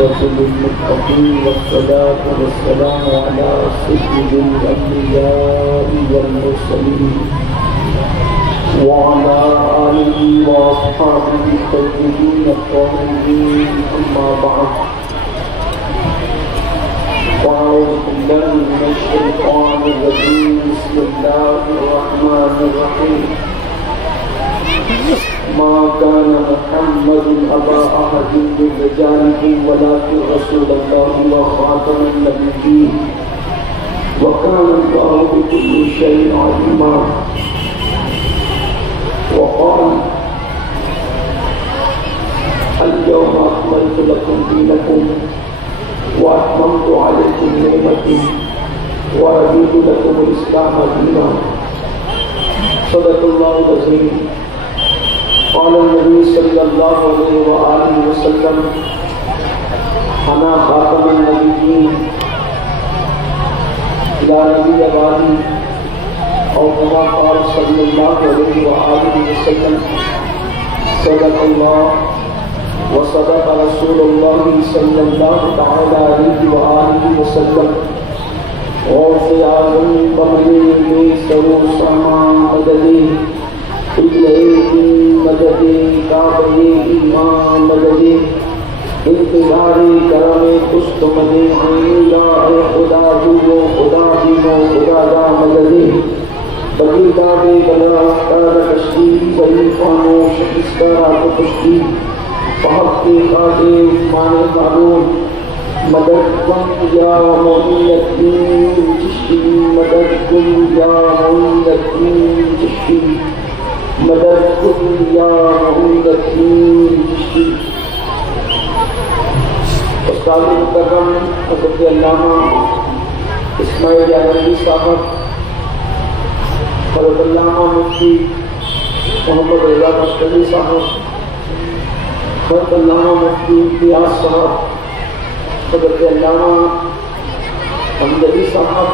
والعاقبة للمتقين والصلاة والسلام على سيد الأنبياء والمرسلين وعلى آله وأصحابه الطيبين الطاهرين أما بعد فأعوذ بالله من الشيطان الرجيم بسم الله الرحمن الرحيم ما كان محمد أبا أحد من رجالكم ولكن رسول الله وخاتم النبيين وكان الله بكل شيء عليما وقال اليوم أكملت لكم دينكم وأتممت عليكم نعمتي ورضيت لكم الإسلام دينا صدق الله العظيم قال النبي صلى الله عليه وآله وسلم أنا خاتم النبيين لا نبي بعدي أو كما قال صلى الله عليه وآله وسلم صدق الله وصدق رسول الله صلى الله تعالى عليه وآله وسلم وفي عظم قبلي سرور سامان مددي إليكم مددي كعبي إيمان مددي انتظاری کرم پشت مدی عیلا اے خدا جو خدا دینو خدا دا مددی بقیدہ بے بلا اختار کشتی ضعیفانو شکستارا کشتی بحق کے خاطے عثمان معلوم مدد کن یا معین الدین چشتی مدد کن یا معین الدین چشتی مدد کن یا معین الدین چشتی استاد مکرم حضرت علامہ اسماعیل جعفری صاحب حضرت علامہ مفتی محمد رضا مشکلی صاحب حضرت علامہ مفتی امتیاز صاحب حضرت علامہ حمدلی صاحب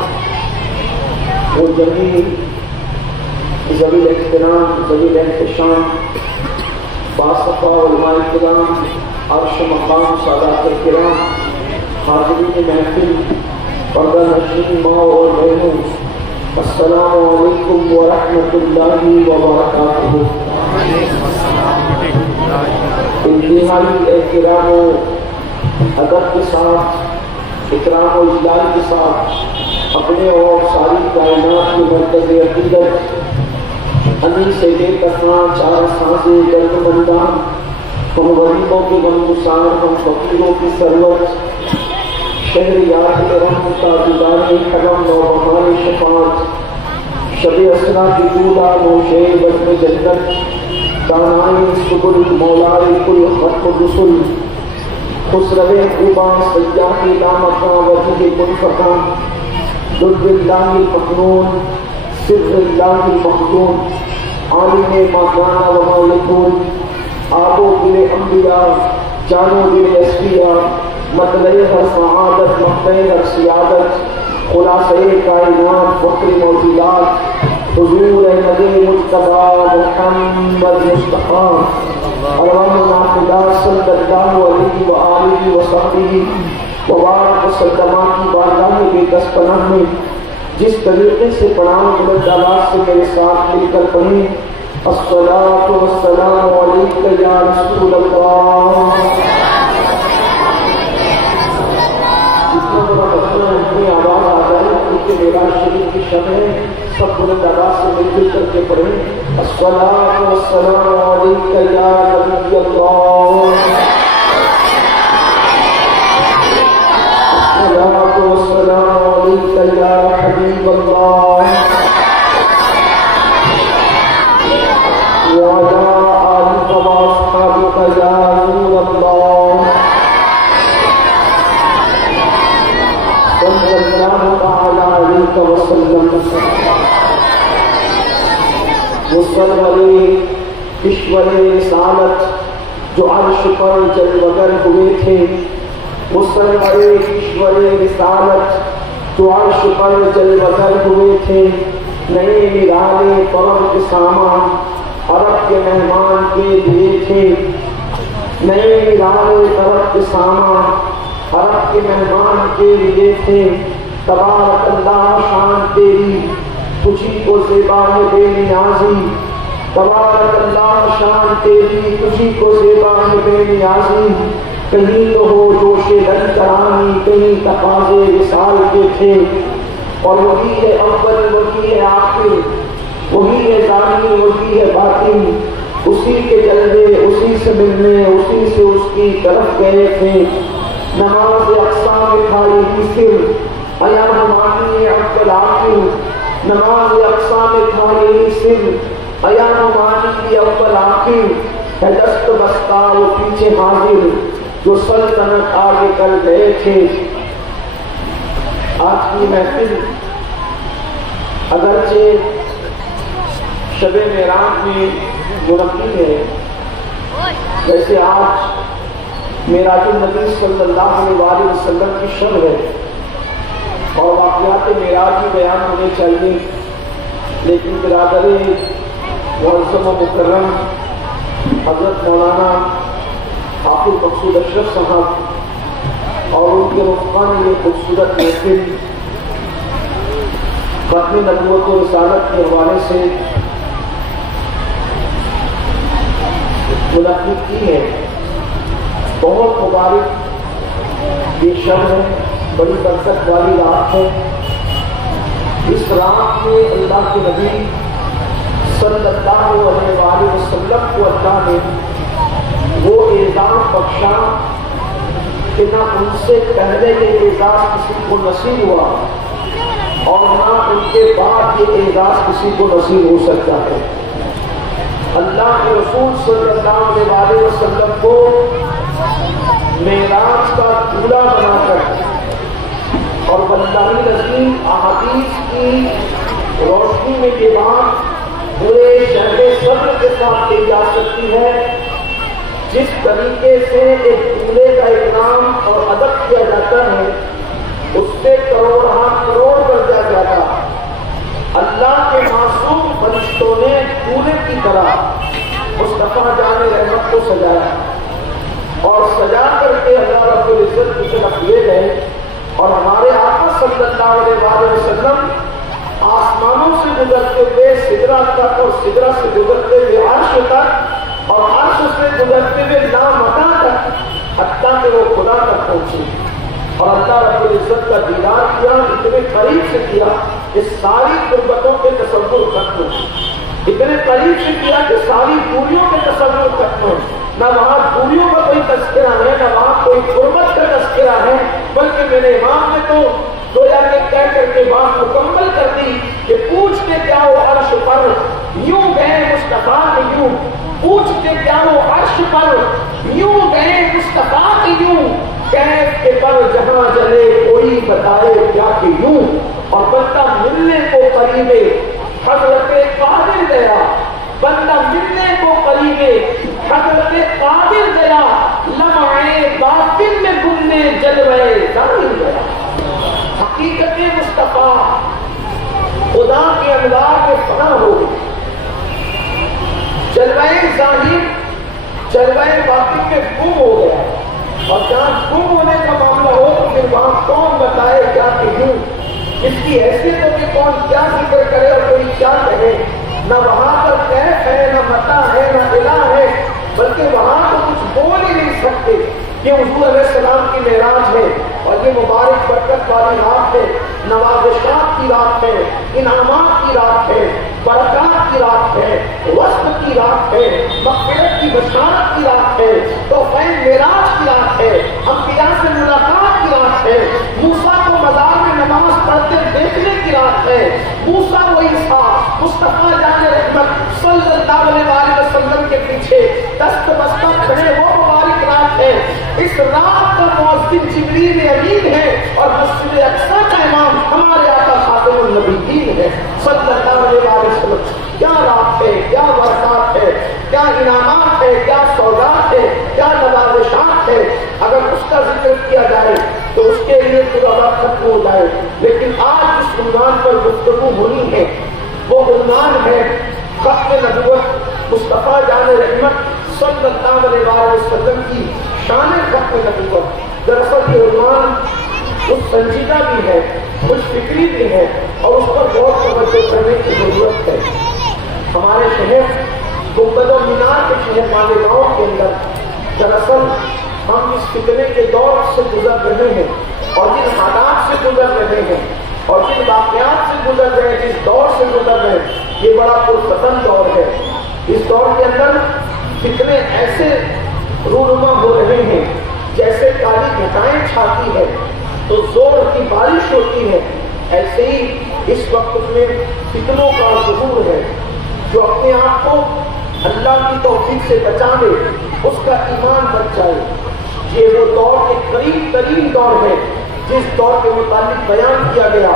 وہ جمیع ذوی الاحترام ذوی الاحتشام باصفا علماء کرام عرش مقام سادات کرام حاضرین محفل پردہ نشین ماں اور بہنوں السلام علیکم ورحمۃ اللہ وبرکاتہ۔ انتہائی احترام و ادب کے ساتھ اکرام و اجلال کے ساتھ اپنے اور ساری کائنات کے مرکز عقیدت انہی سے لے کرنا چار سانسیں درد مندان ہم غریبوں کے غمگسار ہم فقیروں کی سرورت شہریار کے رحم تاجدار کرم و بہار شفاعت شب اسرا کی دولا موشے بزم جنت دانائی سبل مولائے کل خط رسل خسرو خوباں سیاح لامکاں وجہ منفقاں درد اللہ المکنون سر اللہ المخدوم عالم ماکانا وما یکون آب و دل انبیاء جان و دل اسفیاء مطلع ہر سعادت مقتع ہر سیادت خلاصہ کائنات فخر موجودات حضور احمد مجتبی محمد مصطفیٰ ارواح نافذہ صلی اللہ علیہ وآلہ وصحبہ وبارک وسلم کی بارگاہ میں دس پناہ میں جس طریقے سے پڑھاؤ بلند آواز سے میرے ساتھ مل کر پڑھیں الصلاة والسلام علیکہ یا رسول اللہ۔ جتنا بڑا بچنا اپنی آواز آ جائے کیونکہ میرا شریف کی شب ہے سب بلند آواز سے مل جل کر کے پڑھیں الصلاة والسلام علیکہ یا نبی اللہ، الصلاة والسلام علیکہ یا حبیب اللہ، وعلى آلك وأصحابك يا نور الله، صلى الله تعالى عليك وسلم۔ مصور کشور رسالت جو عرش پر جلوگر ہوئے تھے، مصور کشور رسالت جو عرش پر جلوگر ہوئے تھے، نئے نرالے طرب کے سامان عرب کے مہمان کے لیے تھے، نئے نرالے طرب کے سامان عرب کے مہمان کے لیے تھے، تبارک اللہ شان تیری، تجھی کو زیبا ہے بے نیازی، تبارک اللہ شان تیری، تجھی کو زیبا ہے بے نیازی، کہیں تو ہو جوش لن کرانی، کہیں تقاضے وصال کے تھے، اور وہی ہے اول وہی ہے آخر، وہی ہے ظاہر وہی ہے باطن، اسی کے جلوے اسی سے ملنے اسی سے اس کی طرف گئے تھے، نماز اقصا میں تھا یہی سر، ایا ہمانی عبد العاقل، نماز اقصا میں تھا یہی سر، ایا ہمانی کی اول عاقل، ہے دست بستہ وہ پیچھے حاضر، جو سلطنت آگے کر گئے تھے۔ آج کی محفل اگرچہ شب معراج میں منعقد ہے، ویسے آج معراج النبی صلی اللہ علیہ وسلم کی شب ہے اور واقعات معراج بھی بیان ہونے چاہیے، لیکن برادر معظم و مکرم حضرت مولانا حافظ مقصود اشرف صاحب اور ان کے رفقا نے یہ خوبصورت محفل ختم نبوت و رسالت کے حوالے سے منعقد کی ہے۔ بہت مبارک یہ شب ہے، بڑی برکت والی رات ہے۔ اس رات میں اللہ کے نبی صلی اللہ علیہ وآلہ وسلم کو اللہ نے وہ اعزاز بخشا کہ نہ ان سے پہلے یہ اعزاز کسی کو نصیب ہوا اور نہ ان کے بعد یہ اعزاز کسی کو نصیب ہو سکتا ہے۔ اللہ کے رسول صلی اللہ علیہ وسلم کو معراج کا دولہا بنا کر اور واللہ العظیم احادیث کی روشنی میں یہ بات پورے شہر صدر کے ساتھ کی جا سکتی ہے، جس طریقے سے ایک دولہے کا اکرام اور ادب کیا جاتا ہے اس سے کروڑ ہاں کروڑ درجہ زیادہ اللہ کے معصوم فرشتوں نے دولہے کی طرح مصطفیٰ جان رحمت کو سجایا اور سجا کر کے اللہ رب العزت کی طرف لے گئے، اور ہمارے آقا صلی اللہ علیہ وسلم آسمانوں سے گزرتے ہوئے سدرہ تک اور سدرہ سے گزرتے ہوئے عرش تک اور عرش سے گزرتے ہوئے لامکاں تک حتیٰ کہ وہ خدا تک پہنچے، اور اللہ رب العزت کا دیدار کیا، اتنے قریب سے کیا کہ ساری غربتوں کے تصور ختم ہو، اتنے قریب سے کیا کہ ساری دوریوں کے تصور ختم ہو، نہ وہاں دوریوں کا کوئی تذکرہ ہے نہ وہاں کوئی غربت کا تذکرہ ہے، بلکہ میرے امام نے تو گویا کہ کہہ کر کے بات مکمل کر دی کہ پوچھ کے کیا وہ عرش پر یوں گئے مصطفیٰ کے یوں، پوچھ کے کیا وہ عرش پر یوں گئے مصطفیٰ کے یوں، کیف کے پر جہاں جلے کوئی بتائے کیا کہ یوں، اور بندہ ملنے کو قریبے حضرت قادر گیا، بندہ ملنے کو قریبے حضرت قادر گیا، لمعے باطن میں گمنے جلوے ظاہر گیا۔ حقیقت مصطفیٰ خدا کے انوار کے فنا ہو گئی، جلوے ظاہر جلوے باطن میں گم ہو گیا، اور جہاں گم ہونے کا معاملہ ہو تو پھر وہاں کون بتائے کیا کہ یوں، اس کی حیثیت ہو کہ کون کیا ذکر کرے اور کوئی کیا کہے، نہ وہاں پر کیف ہے نہ متا ہے نہ الہ ہے، بلکہ وہاں تو کچھ بول ہی نہیں سکتے۔ یہ حضور علیہ السلام کی معراج ہے اور یہ مبارک برکت والی رات ہے، نوازشات کی رات ہے، انعامات کی رات ہے، برکات کی رات ہے، وصف کی رات ہے، مغفرت کی بشارت کی رات ہے، توفین معراج کی رات ہے، انبیاء سے ملاقات کی رات ہے، موسیٰ کو مزار میں نماز پڑھتے دیکھنے کی رات ہے، موسیٰ و عیسیٰ مصطفیٰ جان رحمت صلی اللہ علیہ وسلم کے پیچھے دست بستہ کھڑے وہ مبارک رات ہے۔ اس رات کا مؤذن جبریل امین ہے اور مسجد اقصیٰ کا امام ہمارے آقا خاتم النبیین ہے صلی اللہ علیہ وسلم۔ کیا رات ہے، کیا برکات ہے، کیا انعامات ہے، کیا سوگات ہے، کیا نوازشات ہے۔ اگر اس کا ذکر کیا جائے تو اس کے لیے پورا وقت ختم ہو جائے، لیکن آج جس عنوان پر گفتگو ہونی ہے وہ عنوان ہے ختم نبوت، مصطفیٰ جان رحمت صلی اللہ علیہ وسلم کی شان ختم نبوت۔ دراصل یہ عنوان سنجیدہ بھی ہے، خوش فکری بھی ہے، اور اس پر بہت توجہ کرنے کی ضرورت ہے۔ ہمارے شہر گنبد و مینار کے شہر مالیگاؤں کے اندر دراصل ہم اس فتنے کے دور سے گزر رہے ہیں، اور جن حالات سے گزر رہے ہیں اور جن واقعات سے گزر رہے ہیں، جس دور سے گزر رہے ہیں، یہ بڑا پرفتن دور ہے۔ اس دور کے اندر فتنے ایسے رونما ہو رہے ہیں جیسے کالی گھٹائیں چھاتی ہے تو زور کی بارش ہوتی ہے، ایسے ہی اس وقت میں فتنوں کا ظہور ہے۔ جو اپنے آپ کو اللہ کی توفیق سے بچا لے اس کا ایمان بچ جائے۔ یہ وہ دور کے قریب ترین دور ہے جس دور کے متعلق بیان کیا گیا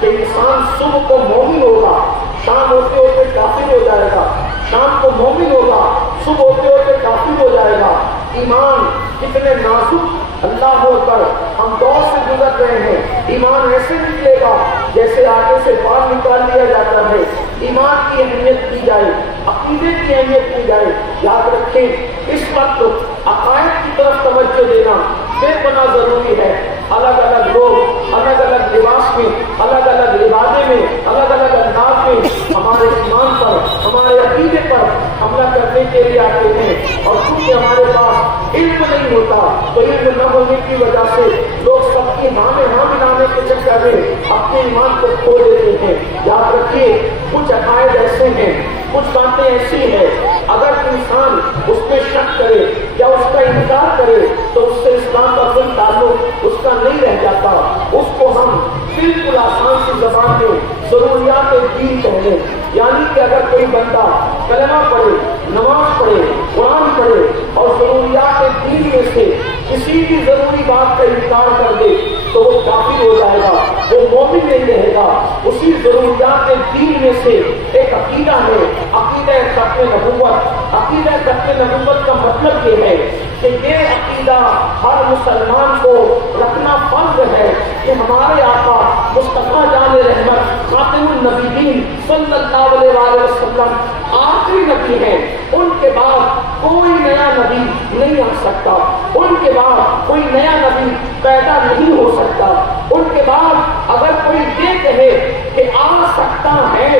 کہ انسان صبح کو مومن ہوگا، شام ہوتے ہوتے کافر ہو جائے گا، شام کو مومن ہوگا، صبح ہوتے ہوتے کافر ہو جائے گا۔ ایمان کتنے نازک، اللہ اکبر، ہم دور سے گزر رہے ہیں۔ ایمان ایسے نکلے گا جیسے آگے سے باہر نکال لیا جاتا ہے۔ ایمان کی اہمیت کی جائے، عقیدے کی اہمیت کی جائے۔ یاد رکھیں اس وقت عقائد کی طرف توجہ دینا بے پناہ ضروری ہے۔ الگ الگ لوگ الگ الگ لباس میں، الگ الگ لبادے میں، الگ الگ انداز میں ہمارے ایمان پر، ہمارے عقیدے پر حملہ کرنے کے لیے آتے ہیں، اور چونکہ ہمارے پاس علم نہیں ہوتا تو علم نہ ہونے کی وجہ سے لوگ سب کی ہاں میں ہاں ملانے کے چکر میں اپنے ایمان کو کھو دیتے ہیں۔ یاد رکھیے کچھ عقائد ایسے ہیں، کچھ باتیں ایسی ہیں، اگر انسان اس میں شک کرے یا اس کا انکار کرے تو اس سے اسلام کا کوئی تعلق اس کا نہیں رہ جاتا۔ اس کو ہم بالکل آسان سی زبان میں ضروریات دین کہہ لیں، یعنی کہ اگر کوئی بندہ کلمہ پڑھے، نماز پڑھے، قرآن پڑھے اور ضروریات دین میں سے کسی بھی ضروری بات کا انکار کر دے تو وہ کافر ہو جائے گا، وہ مومن نہیں رہے گا۔ اسی ضروریات دین میں سے ایک عقیدہ ہے، عقیدہ ختم نبوت۔ عقیدہ ختم نبوت کا مطلب یہ ہے کہ یہ عقیدہ ہر مسلمان کو رکھنا فرض ہے کہ ہمارے آقا مصطفیٰ جان رحمت خاتم النبیین صلی اللہ علیہ وآلہ وسلم آخری نبی ہیں، ان کے بعد کوئی نیا نبی نہیں آ سکتا، ان کے بعد کوئی نیا نبی پیدا نہیں ہو سکتا۔ ان کے بعد اگر کوئی یہ کہے کہ آ سکتا ہے،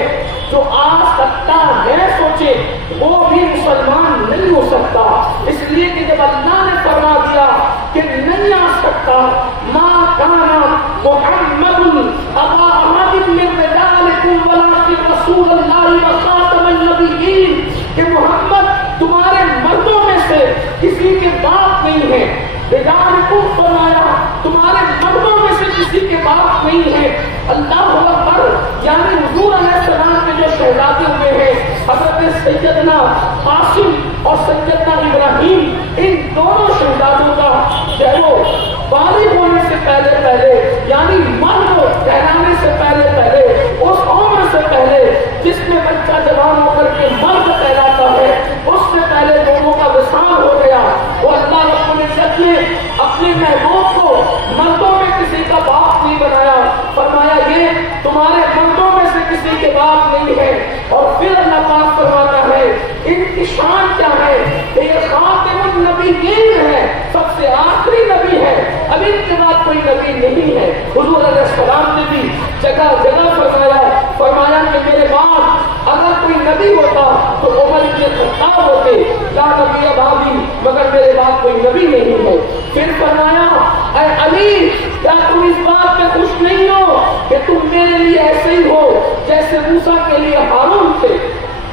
جو آ سکتا ہے سوچے وہ بھی مسلمان نہیں ہو سکتا، اس لیے کہ جب اللہ نے فرما دیا کہ نہیں آ سکتا، ما کان محمد ابا احد من رجالکم ولکن رسول اللہ وخاتم النبیین، کہ محمد تمہارے مردوں میں سے کسی کے باپ نہیں ہے۔ رجالکم فرمایا تمہارے مردوں میں سے کسی کے باپ نہیں ہے۔ اللہ اکبر، یعنی حضور علیہ السلام کے جو شہزادے ہوئے ہیں حضرت سیدنا قاسم اور سیدنا ابراہیم، ان دونوں شہزادوں کا چہرو بالغ ہونے سے پہلے یعنی مرد کہلانے سے پہلے اس عمر سے پہلے جس میں بچہ جوان ہو کر کے مرد کہلاتا ہے، اس سے پہلے دونوں کا وصال ہو گیا۔ وہ اللہ رب العزت نے اپنے محبوب کو مردوں میں کسی کا باپ نہیں بنایا، فرمایا یہ تمہارے مردوں میں سے کسی کے باپ نہیں ہے۔ اور پھر اللہ پاک فرماتا ہے ان کی شان کیا ہے کہ یہ خاتم النبیین ہے، سب سے آخری نبی ہے، اب ان کے بعد کوئی نبی نہیں ہے۔ حضور علیہ السلام نے بھی جگہ جگہ فرمایا کہ میرے بعد اگر کوئی نبی ہوتا تو عمر بن خطاب ہوتے، لا نبی بعدی، مگر میرے بعد کوئی نبی نہیں ہے۔ پھر فرمایا اے علی کیا تم اس بات پہ خوش نہیں ہو کہ تم میرے لیے ایسے ہی ہو جیسے موسیٰ کے لیے ہارون تھے؟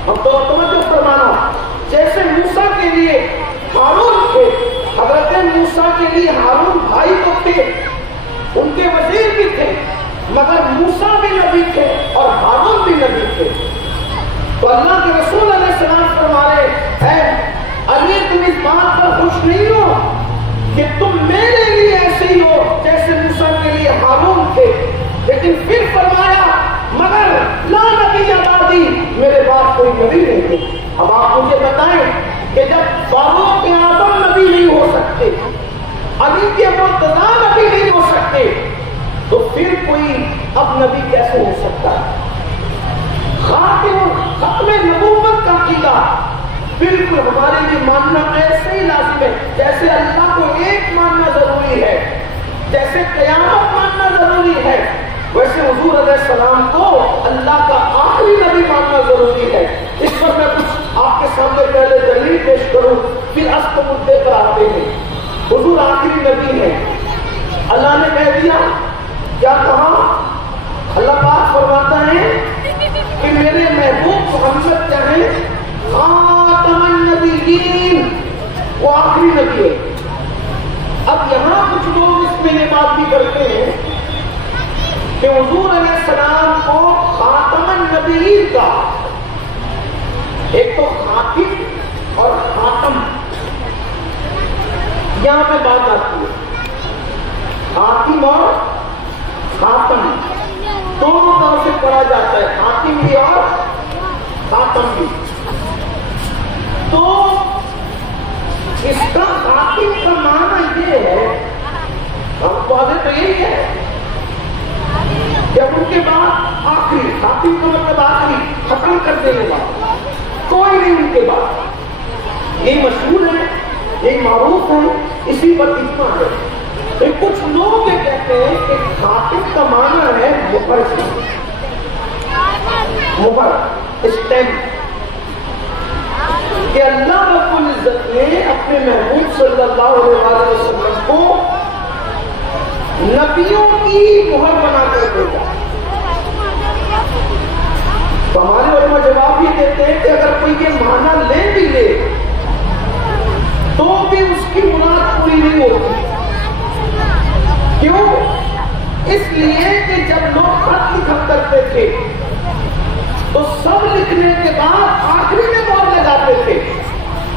اب تو توجہ فرمانا، جیسے موسیٰ کے لیے ہارون تھے، حضرت موسیٰ کے لیے ہارون بھائی تو تھے، ان کے وزیر بھی تھے، مگر موسیٰ بھی نبی تھے اور ہارون بھی نبی تھے۔ تو اللہ کے رسول علیہ السلام فرما رہے اے علی تم اس بات پر خوش نہیں ہو کہ تم میرے لیے ایسے ہی ہو جیسے موسیٰ کے لیے ہارون تھے، لیکن پھر فرمایا مگر لا نبی بعدی، میرے بعد کوئی نبی نہیں ہے۔ اب آپ مجھے بتائیں کہ جب فاروق اعظم نبی نہیں ہو سکتے، علی کے مرتضیٰ نبی نہیں ہو سکتے، تو پھر کوئی اب نبی کیسے ہو سکتا ہے؟ ختم نبوت کا عقیدہ بالکل ہمارے لیے ماننا ایسے ہی لازم ہے جیسے اللہ کو ایک ماننا ضروری ہے، جیسے قیامت ماننا علیہ السلام کو اللہ کا آخری نبی ماننا ضروری ہے۔ اس پر میں کچھ آپ کے سامنے پہلے دلیل پیش کروں، پھر اصل مدعے پر آتے ہیں۔ حضور آخری نبی ہے، اللہ نے کہہ دیا، کیا کہا؟ اللہ پاک فرماتا ہے کہ میرے محبوب محمد کیا ہے؟ خاتم النبیین، وہ آخری نبی ہے۔ اب یہاں کچھ لوگ اس میں یہ بات بھی کرتے ہیں کہ حضور علیہ السلام کو خاتم النبیین کا، ایک تو خاتم اور خاتم، یہاں پہ بات آتی ہے۔ خاتم اور خاتم دونوں طرف سے پڑھا جاتا ہے، خاتم بھی اور خاتم بھی۔ تو اس کا خاتم کا معنی یہ ہے، واضح تو یہی ہے کہ ان کے بعد آخری، خاتم کا مطلب آخری، ختم کر دینے والا کوئی نہیں ان کے بعد۔ یہ مشہور ہے، یہ معروف ہے، اسی پر اتنا ہے۔ کچھ لوگ یہ کہتے ہیں کہ خاتم کا معنی ہے مہر، مہر، اسٹیمپ، کہ اللہ رب العزت نے اپنے محبوب صلی اللہ علیہ وسلم کو نبیوں کی مہر بنا کر بھیجا۔ تو ہمارے علماء جواب یہ دیتے ہیں کہ اگر کوئی یہ معنی لے بھی لے تو بھی اس کی مراد پوری نہیں ہوتی۔ کیوں؟ اس لیے کہ جب لوگ خط لکھا کرتے تھے تو سب لکھنے کے بعد آخری میں مہر لگاتے تھے۔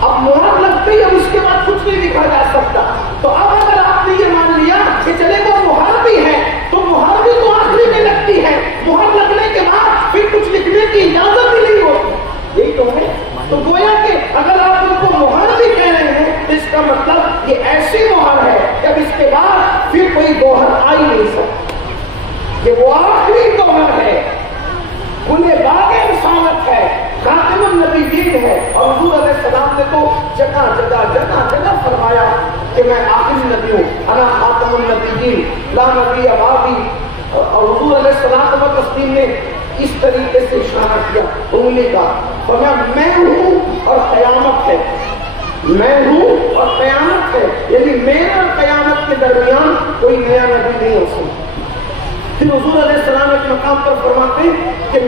اب مہر لگتی ہے، اس کے بعد کچھ نہیں لکھا جا سکتا۔ تو اب اگر آپ نے یہ مان لیا کہ چلے گا مہر بھی ہے تو مہر بھی تو آخری میں لگتی ہے، مہر لگنے کے بعد پھر کچھ لکھنے کی اجازت ہی نہیں ہوتی، یہی تو ہے۔ تو گویا کہ اگر آپ ان کو مہر بھی کہہ رہے ہیں تو اس کا مطلب یہ ایسی مہر ہے کہ اب اس کے بعد پھر کوئی دوہر آ ہی نہیں سکتا، یہ وہ آخری دوہر ہے، انہیں باغ رسالت ہے، خاتم النبیین ہے۔ اور حضور علیہ السلام نے تو جگہ جگہ جگہ جگہ فرمایا کہ میں آخری نبی ہوں، انا خاتم النبیین لا نبی بعدی۔ اور حضور علیہ السلام و تسلیم نے اس طریقے سے اشارہ کیا انگلی کا، فرمایا میں ہوں اور قیامت ہے، میں ہوں اور قیامت ہے، یعنی میرے اور قیامت کے درمیان کوئی نیا نبی نہیں ہو سکتا۔ پھر حضور علیہ السلام ایک مقام پر فرماتے ہیں کہ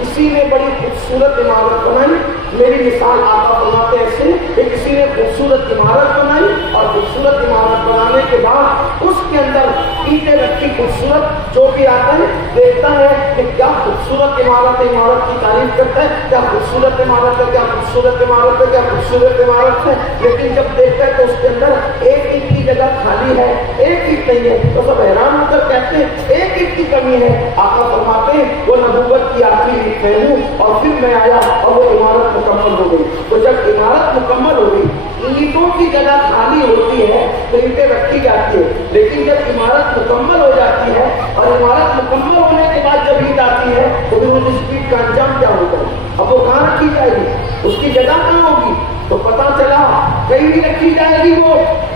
کسی نے بڑی خوبصورت عمارت بنائی، میری مثال آقا فرماتے ہیں ایسے کہ کسی نے خوبصورت عمارت بنائی اور خوبصورت عمارت بنانے کے بعد اس کے اندر اینٹیں رکھی، خوبصورت جو بھی آتا ہے دیکھتا ہے کہ کیا خوبصورت عمارت ہے، عمارت کی تعریف کرتا ہے، کیا خوبصورت عمارت ہے، کیا خوبصورت عمارت ہے، کیا خوبصورت عمارت ہے، لیکن جب دیکھتا ہے تو اس کے اندر ایک اینٹ کی جگہ خالی ہے، ایک اینٹ نہیں ہے، تو سب حیران ہو کر کہتے ہیں ایک اینٹ کی کمی ہے۔ آقا فرماتے ہیں وہ نبوت کی آخری میں ہوں، اور پھر میں آیا اور وہ عمارت مکمل ہو گئی۔ تو جب عمارت مکمل ہو گئی، اینٹوں کی جگہ خالی ہوتی ہے تو اینٹیں رکھی جاتی ہے، لیکن جب عمارت مکمل ہو جاتی ہے اور عمارت مکمل ہونے کے بعد جب اینٹ آتی ہے تو پھر اس اینٹ کا انجام کیا ہوگا؟ اب وہ کہاں رکھی جائے گی؟ اس کی جگہ کہاں ہوگی؟ تو پتا چلا کہیں بھی رکھی جائے گی۔ وہ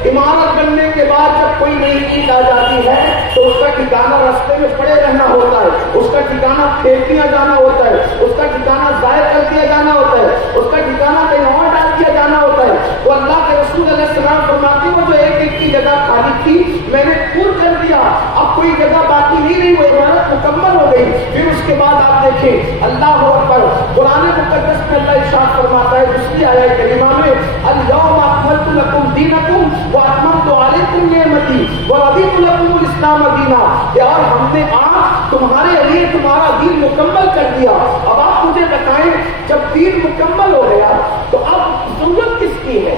عمارت بننے کے بعد جب کوئی نئی اینٹ آ جاتی ہے تو اس کا ٹھکانہ رستے میں پڑے رہنا ہوتا ہے، اس کا ٹھکانہ پھینک دیا جانا ہوتا ہے، اس کا ٹھکانہ ظاہر کر دیا جانا ہوتا ہے، اس کا ٹھکانہ کہیں اور ڈال دیا جانا ہوتا ہے۔ وہ اللہ کے رسول علیہ السلام فرماتے ہیں جو ایک ایک کی جگہ خالی تھی میں نے پور کر دیا، اب کوئی جگہ باقی نہیں رہی، وہ عمارت مکمل ہو گئی۔ پھر اس کے بعد آپ دیکھیں اللہ اکبر، قرآن مقدس میں اللہ ارشاد فرماتا ہے دوسری آیت کریمہ میں، اليوم اکملت لکم دینکم واتممت علیکم نعمتی ورضیت لکم الاسلام دینا، کہ اور ہم نے آج تمہارے لیے تمہارا دین مکمل کر دیا۔ اب آپ مجھے بتائیں جب دین مکمل ہو گیا تو اب ضرورت کس کی ہے؟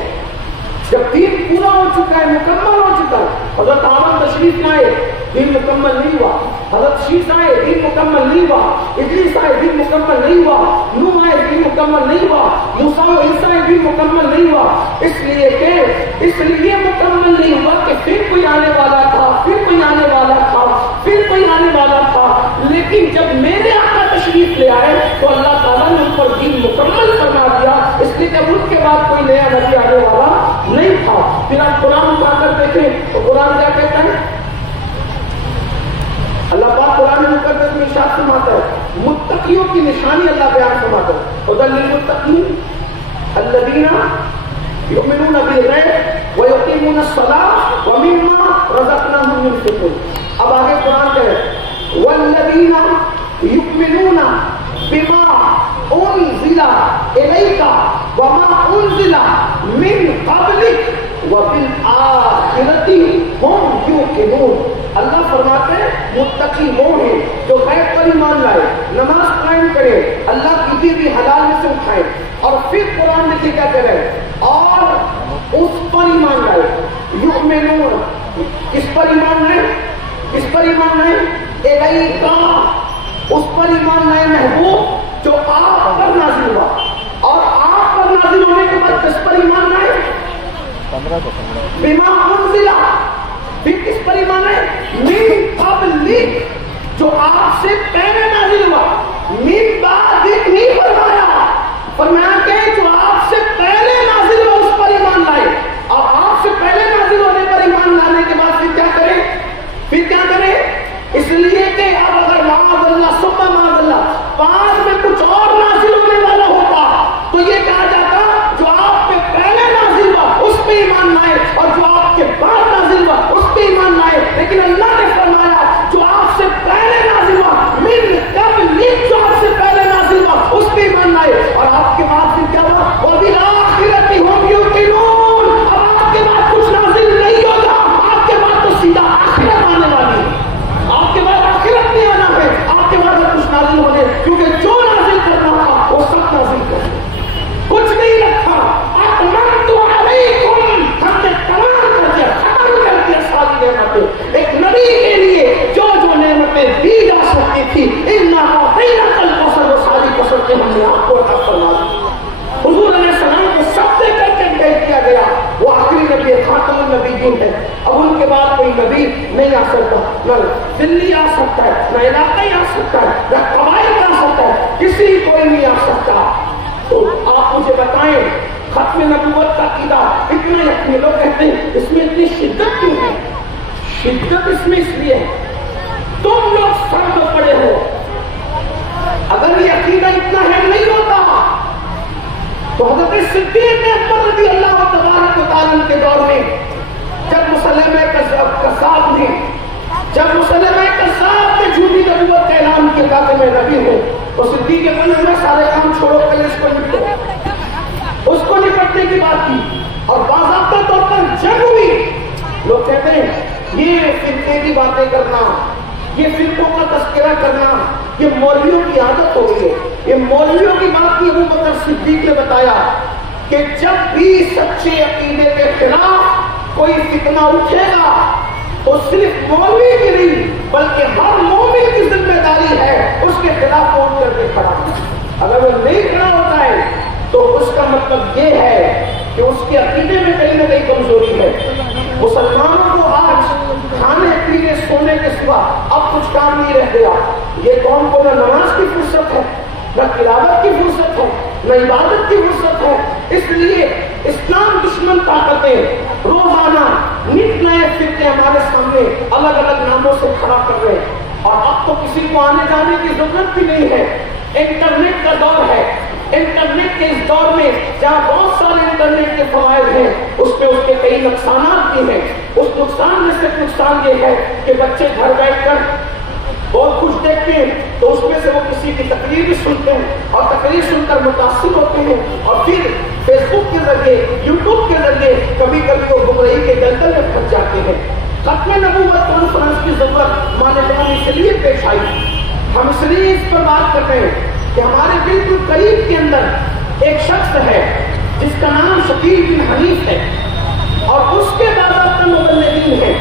جب دین پورا ہو چکا ہے، مکمل ہو چکا ہے، حضرت آدم تشریف لائے دین مکمل نہیں ہوا، حضرت شیش آئے دین مکمل نہیں ہوا، ادریس آئے دین مکمل نہیں ہوا، نوح آئے دین مکمل نہیں ہوا، موسیٰ و عیسیٰ آئے دین مکمل نہیں ہوا، اس لیے مکمل نہیں ہوا کہ پھر کوئی آنے والا تھا، پھر کوئی آنے والا تھا، پھر کوئی آنے والا تھا، لیکن جب میرے آقا تشریف لے آئے تو اللہ تعالیٰ نے ان پر دین مکمل فرما دیا، اس لیے کہ ان کے بعد کوئی نیا نبی آنے والا نہیں تھا۔ پھر آپ قرآن اٹھا کر دیکھیں تو قرآن کیا کہتا ہے؟ اللہ پاک قرآن مقدس میں ارشاد نشانی اللہ بیان فرماتا ہے. ہدی للمتقین الذین یؤمنون بالغیب ویقیمون الصلاۃ ومما رزقناہم ينفقون. اب آگے قرآن کہے والذین یؤمنون بما انزل الیک وما انزل من قبلک وبالآخرۃ ہم یوقنون. اللہ فرماتے ہیں متقی وہ ہیں جو غیب پر ایمان لائے، نماز قائم کرے، اللہ کی دی بھی حلال میں سے اٹھائے، اور پھر قرآن میں کیا کرے اور اس پر ایمان لائے. یؤمنون کس پر ایمان لائے؟ کس پر ایمان لائے؟ الیکا اس پر ایمان لائے محبوب جو آپ پر نازل ہوا، اور آپ پر نازل ہونے کے بعد کس پر ایمان لائے؟ بما انزل. پھر کس پر ایمان ہے؟ من قبلک جو آپ سے پہلے نازل ہوا. من بعد نہیں فرمایا، فرمایا کہ جو آپ سے پہلے نازل ہوا اس پر ایمان لائے. اور آپ سے پہلے نازل ہونے پر ایمان لانے کے بعد پھر کیا کریں؟ پھر کیا کریں؟ اس لیے کہ اب اگر معاذ اللہ ثم معاذ اللہ بعد میں کچھ اور نازل ہونے والا ہوتا تو یہ کہا جاتا جو آپ پہ پہلے نازل ہوا اس پہ ایمان لائے، اور جو آپ کے بعد نازل ہوا اس پہ ایمان لائے. لیکن اللہ نے فرمایا جو آپ سے پہلے نازل ہوا من قبلک جو آپ سے پہلے نازل ہوا اس پہ ایمان لائے، اور آپ کے بعد پھر کیا ہوا؟ وبالآخرۃ ہم یوقنون. اب آپ کے بعد کچھ نازل نہیں ہوگا، آپ کے بعد تو سیدھا آخرت آنے والی ہے. آپ کے بعد آخرت نہیں آنا ہے، آپ کے بعد کچھ نازل ہونے، کیونکہ جو نازل کرنا تھا وہ سب نازل کر کچھ نہیں رکھا. اکملت علیکم ہم نے تمام کر دیا، ختم کر دیا ساری نعمتیں. ایک نبی کے لیے جو جو نعمتیں دی جا سکتی تھی انا اعطیناک الکوثر، وہ ساری کوثر ہم نے آپ کو عطا فرما دی. حضور علیہ السلام کو سب سے کر کے بھیج دیا گیا، وہ آخری نبی خاتم النبیین ہے. اب ان کے بعد کوئی نبی نہیں آ سکتا، نہ دلی آ سکتا ہے، نہ علاقائی آ سکتا ہے، نہ قبائل آ سکتا ہے، کسی کوئی نہیں آ سکتا. تو آپ مجھے بتائیں ختم نبوت کا عقیدہ اتنا یقینی لوگ کہتے ہیں اس میں اتنی شدت کیوں ہے؟ شدت اس میں اس لیے ہے تم لوگ سر میں پڑے ہو. اگر یہ عقیدہ اتنا ہے نہیں ہوتا تو حضرت صدیق اکبر رضی اللہ تبارک و تعالیٰ کے دور میں جب مسلمہ کذاب نے جھوٹی نبوت کا اعلان کیا کہ میں نبی ہوں، تو صدیق اکبر نے سارے کام چھوڑو پہلے اس کو نپٹو، اس کو نپٹنے کی بات کی، اور باضابطہ طور پر جنگ ہوئی. لوگ کہتے ہیں یہ فرقے کی باتیں کرنا، یہ فرقوں کا تذکرہ کرنا یہ مولویوں کی عادت ہو گئی ہے. یہ مولویوں کی بات کی. ابو بکر صدیق نے بتایا کہ جب بھی سچے عقیدے کے خلاف کوئی فتنہ اٹھے گا تو صرف مولوی کی نہیں بلکہ ہر مومن کی ذمہ داری ہے اس کے خلاف پہنچ کر کے کھڑا ہونا. اگر وہ نہیں کھڑا ہوتا ہے تو اس کا مطلب یہ ہے کہ اس کے عقیدے میں کہیں نہ کہیں کمزوری ہے. مسلمانوں کو آج کھانے پینے سونے کے سوا اب کچھ کام نہیں رہ گیا. یہ قوم کو نہ نماز کی فرصت ہے، نہ تلاوت کی فرصت ہے، نہ عبادت کی فرصت ہے. اس لیے اسلام دشمن طاقتیں روزانہ نت نئے فرقے ہمارے سامنے الگ الگ ناموں سے کھڑا کر رہے ہیں. اور اب تو کسی کو آنے جانے کی ضرورت بھی نہیں ہے. انٹرنیٹ کا دور ہے. انٹرنیٹ کے اس دور میں جہاں بہت سارے انٹرنیٹ کے فوائد ہیں اس کے کئی نقصانات بھی ہیں. اس نقصان میں سے نقصان یہ ہے کہ بچے گھر بیٹھ کر بہت کچھ دیکھتے ہیں تو اس میں سے وہ کسی کی تقریر بھی سنتے ہیں اور تقریر سن کر متاثر ہوتے ہیں اور پھر فیس بک کے ذریعے یوٹیوب کے ذریعے کبھی کبھی وہ گمراہی کے دلدل میں پھنس جاتے ہیں. ختم نبوت کانفرنس کی ضرورت مانے اس لیے پیش آئی. ہم اس لیے اس پر بات کر رہے ہیں کہ ہمارے بالکل قریب کے اندر ایک شخص ہے جس کا نام شکیل بن حنیف ہے اور اس کے باضابطہ مبلغین ہیں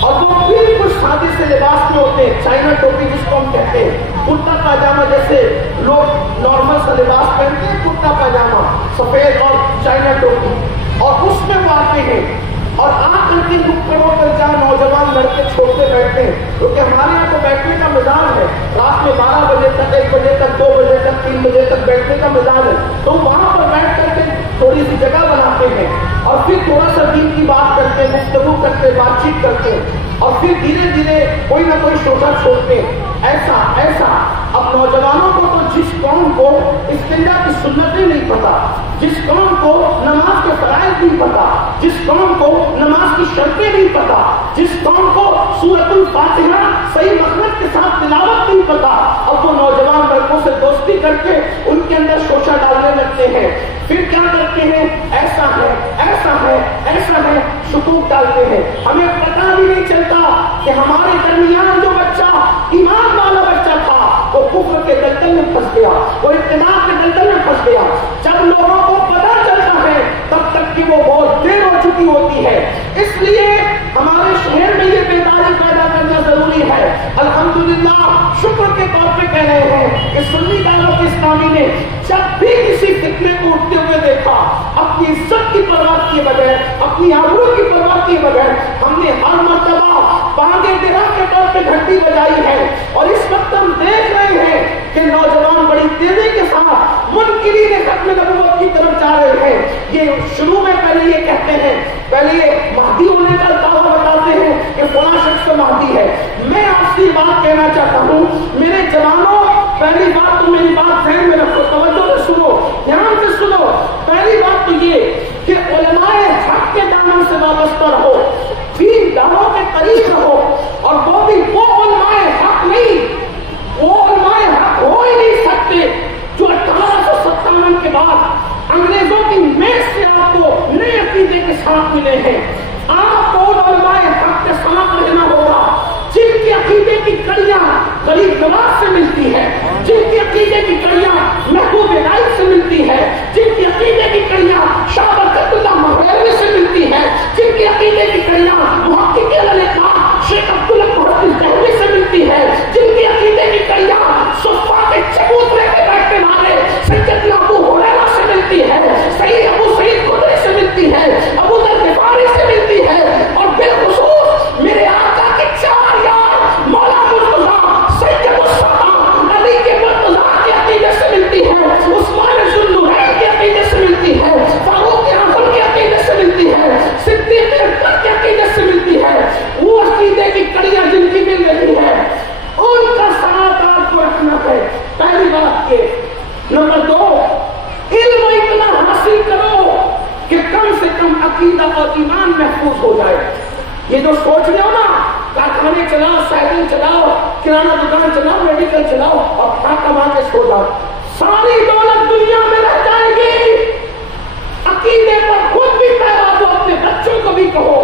اور وہ بالکل سادے سے لباس میں ہوتے ہیں. چائنا ٹوپی جس کو ہم کہتے ہیں، کرتا پاجامہ جیسے لوگ نارمل سا لباس پہنتے ہیں، کرتا پاجامہ سفید اور چائنا ٹوپی، اور اس میں وہ آتے ہیں اور آ کر کے نکڑوں پر جہاں نوجوان لڑکے چھوڑتے بیٹھتے ہیں کیونکہ ہمارے یہاں تو بیٹھنے کا مزاج ہے. رات میں 12 بجے تک 1 بجے تک 2 بجے تک 3 بجے تک بیٹھنے کا مزاج ہے. تو وہاں پر بیٹھ کر کے تھوڑی سی جگہ بناتے ہیں اور پھر تھوڑا سا دین کی بات کرتے ہیں، گفتگو کرتے، بات چیت کرتے اور پھر دھیرے دھیرے کوئی نہ کوئی شوبہ چھوڑتے. ایسا اب نوجوانوں کو تو جس قوم کو استنجا کی سنتیں نہیں پتا، جس قوم کو نماز کے فرائض نہیں پتا، جس قوم کو نماز کی شرطیں نہیں پتا، جس قوم کو سورۃ الفاتحہ صحیح مخرج کے ساتھ تلاوت نہیں پتا، اب وہ نوجوان لڑکوں سے دوستی کر کے ان کے اندر شوشہ ڈالنے لگتے ہیں. پھر کیا کرتے ہیں؟ ایسا ہے شکوک ڈالتے ہیں. ہمیں پتہ بھی نہیں چلتا کہ ہمارے درمیان جو بچہ ایمان والا بچہ تھا وہ کفر کے دلدل میں پھنس گیا، وہ ابتداع کے دلدل میں پھنس گیا. جب لوگوں کو پتہ چلتا ہے تب تک کہ وہ بہت دیر ہو چکی ہوتی ہے. اس لیے ہمارے شہر میں یہ بیداری پیدا کرنا ضروری ہے. الحمدللہ شکر کے طور پہ کہہ رہے ہیں کہ سنی دعوت اسلامی نے جب بھی کسی فتنے کو اٹھتے ہوئے دیکھا، اپنی عزت کی پرواہ کیے بغیر، اپنی آبرو کی پرواہ کیے بغیر ہم نے ہر مرتبہ بانگے گرا کے طور پہ گھنٹی بجائی ہے. اور اس وقت ہم دیکھ رہے ہیں کہ نوجوان بڑی تیزی کے ساتھ منکرین ختم نبوت کی طرف جا رہے ہیں. یہ شروع میں پہلے یہ کہتے ہیں، پہلے یہ مہدی ہونے کا دعویٰ بتاتے ہیں کہ فلاں شخص تو مہدی ہے. میں آپ سے بات کہنا چاہتا ہوں میرے جوانوں، پہلی بات تو میری بات ذہن میں رکھو، توجہ سے سنو، دھیان سے سنو. پہلی بات تو یہ کہ علماء حق کے دامن سے وابستہ رہو، دین داروں کے قریب رہو، اور وہ بھی وہ علماء حق نہیں، وہ علماء حق ہو ہی نہیں سکتے جو 1857 کے بعد انگریزوں کی میز سے آپ کو نئے عقیدے کے ساتھ ملے ہیں. آپ کو علماء حق کے ساتھ رہنا ہوگا جن کے عقیدے کی کڑیاں غریب نواز سے ملتی ہے، جن کے عقیدے کی کڑیاں محبوب رائی سے ملتی ہے، جن کے عقیدے کی کڑیاں شاہ برکت اللہ مغربی سے ملتی ہے، جن کے عقیدے کی کڑیاں محقق الالقاء شیخ عبداللہ دہلوی سے ملتی ہے، جن کے عقیدے کی کڑیاں صفا کے چبوترے کے بیٹھنے والے سیدنا ابو ہریرہ سے ملتی ہے، سید ابو سعید خدری سے ملتی ہے، ابو ذر غفاری سے ملتی ہے، اور بالخصوص میرے آقا کے چار یار مولا مرتضیٰ سید مصطفیٰ علی کے مرتضیٰ کے عقیدے سے ملتی ہے، عثمان ذوالنورین کے عقیدے سے ملتی ہے، فاروق اعظم کے عقیدے سے ملتی ہے، صدیق اکبر کے عقیدے سے ملتی ہے. وہ عقیدے کی کڑیاں جن کی مل رہی ہے ان کا ساتھ آپ کو رکھنا ہے. پہلی بات یہ. نمبر 2، علم اتنا حاصل کرو کہ کم سے کم عقیدہ اور ایمان محفوظ ہو جائے. یہ جو سوچ رہے ہو نا، کارخانے چلاؤ، سائیکل چلاؤ، کرانہ دکان چلاؤ، میڈیکل چلاؤ اور کھا کما کے سو جاؤ، ساری دولت دنیا میں رہ جائے گی. عقیدے پر خود بھی پیدا ہو، اپنے بچوں کو بھی کہو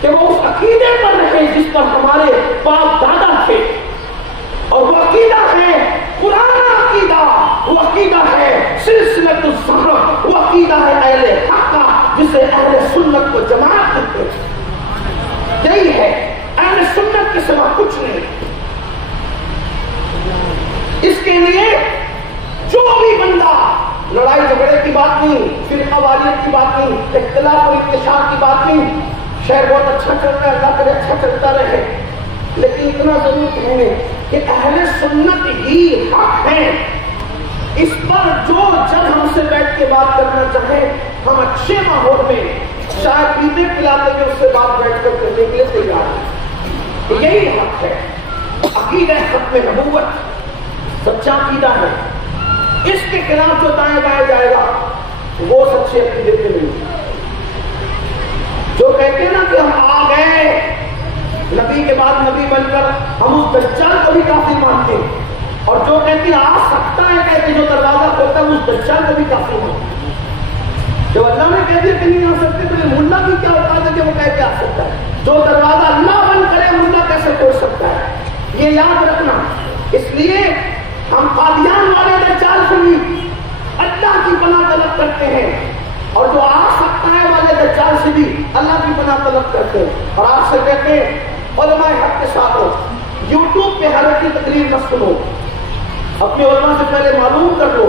کہ وہ اس عقیدے پر رہے جس پر ہمارے باپ دادا تھے. اور وہ عقیدہ ہے پرانا عقیدہ، وہ عقیدہ ہے سلسلۃ الزہر، وہ عقیدہ ہے اہل حق کا جسے اہل سنت کو جماعت کہتے ہیں. یہی ہے اہل سنت کے سوا کچھ نہیں. اس کے لیے جو بھی بندہ، لڑائی جھگڑے کی بات نہیں، فرقہ واریت کی بات نہیں، اختلاف اور انتشار کی بات نہیں. شہر بہت اچھا چلتا ہے، اللہ کرے اچھا چلتا رہے، لیکن اتنا ضرور کہیں گے کہ اہل سنت ہی حق ہیں. اس پر جو جب ہم سے بیٹھ کے بات کرنا چاہے، ہم اچھے ماحول میں شاید پیتے پلاتے ہوئے اس سے بات بیٹھ کر کرنے کے لیے تیار ہیں. یہی حق ہے. عقیدہ ختم نبوت سچا عقیدہ ہے. اس کے خلاف جو دائیں بائیں جائے گا وہ سچے عقیدے کے نہیں. جو کہتے ہیں نا کہ ہم آ گئے نبی کے بعد نبی بن کر، ہم اس دجال کو بھی کافی مانتے ہیں. اور جو کہتے ہیں آ سکتا ہے، کہتے جو دروازہ کھولتا ہے اس دجال کو بھی کافی مانتے ہیں. جو اللہ نے کہہ دیا کہ نہیں آ سکتے تو ملا بھی کیا ہوتا ہے کہ وہ کہہ کے آ سکتا ہے. جو دروازہ اللہ بند کرے ملا کیسے کھول سکتا ہے؟ یہ یاد رکھنا. اس لیے ہم قادیان والے دجال سے بھی اللہ کی پناہ طلب کرتے ہیں، اور جو آ سکتا ہے والے دجال سے بھی اللہ کی پناہ طلب کرتے ہیں. اور آپ سے کہتے ہیں علماء حق کے ساتھ ہو، یوٹیوب پہ حضرت کی تقریر نہ سنو، اپنے علماء سے پہلے معلوم کر لو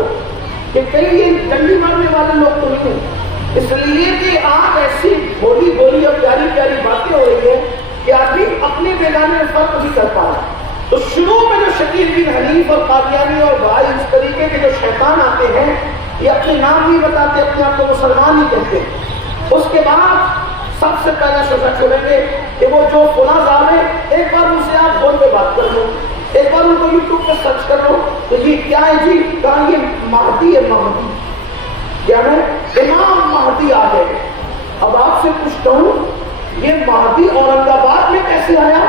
کہ کئی یہ ڈنڈی مارنے والے لوگ تو نہیں ہیں. اس لیے کہ آپ ایسی بولی بولی اور پیاری پیاری باتیں ہو رہی ہیں کہ آدمی اپنے بیگانے میں فرق نہیں کر پا رہا. تو شروع میں جو شکیل بن حنیف اور قادیانی اور بھائی اس طریقے کے جو شیطان آتے ہیں، یہ اپنے نام نہیں بتاتے، اپنے آپ کو مسلمان ہی کہتے ہیں. اس کے بعد سب سے پہلے شوشا چھوڑیں گے کہ وہ جو فلاں صاحب ہے، ایک بار ان سے آپ فون پہ بات کر لو، ایک بار ان کو یوٹیوب پہ سرچ کر لو تو یہ کیا ہے جی؟ کہا یہ مہدی ہے، مہدی کیا ہے؟ امام مہدی آ گئے۔ اب آپ سے پوچھتا ہوں یہ مہدی اورنگ آباد میں کیسے آیا؟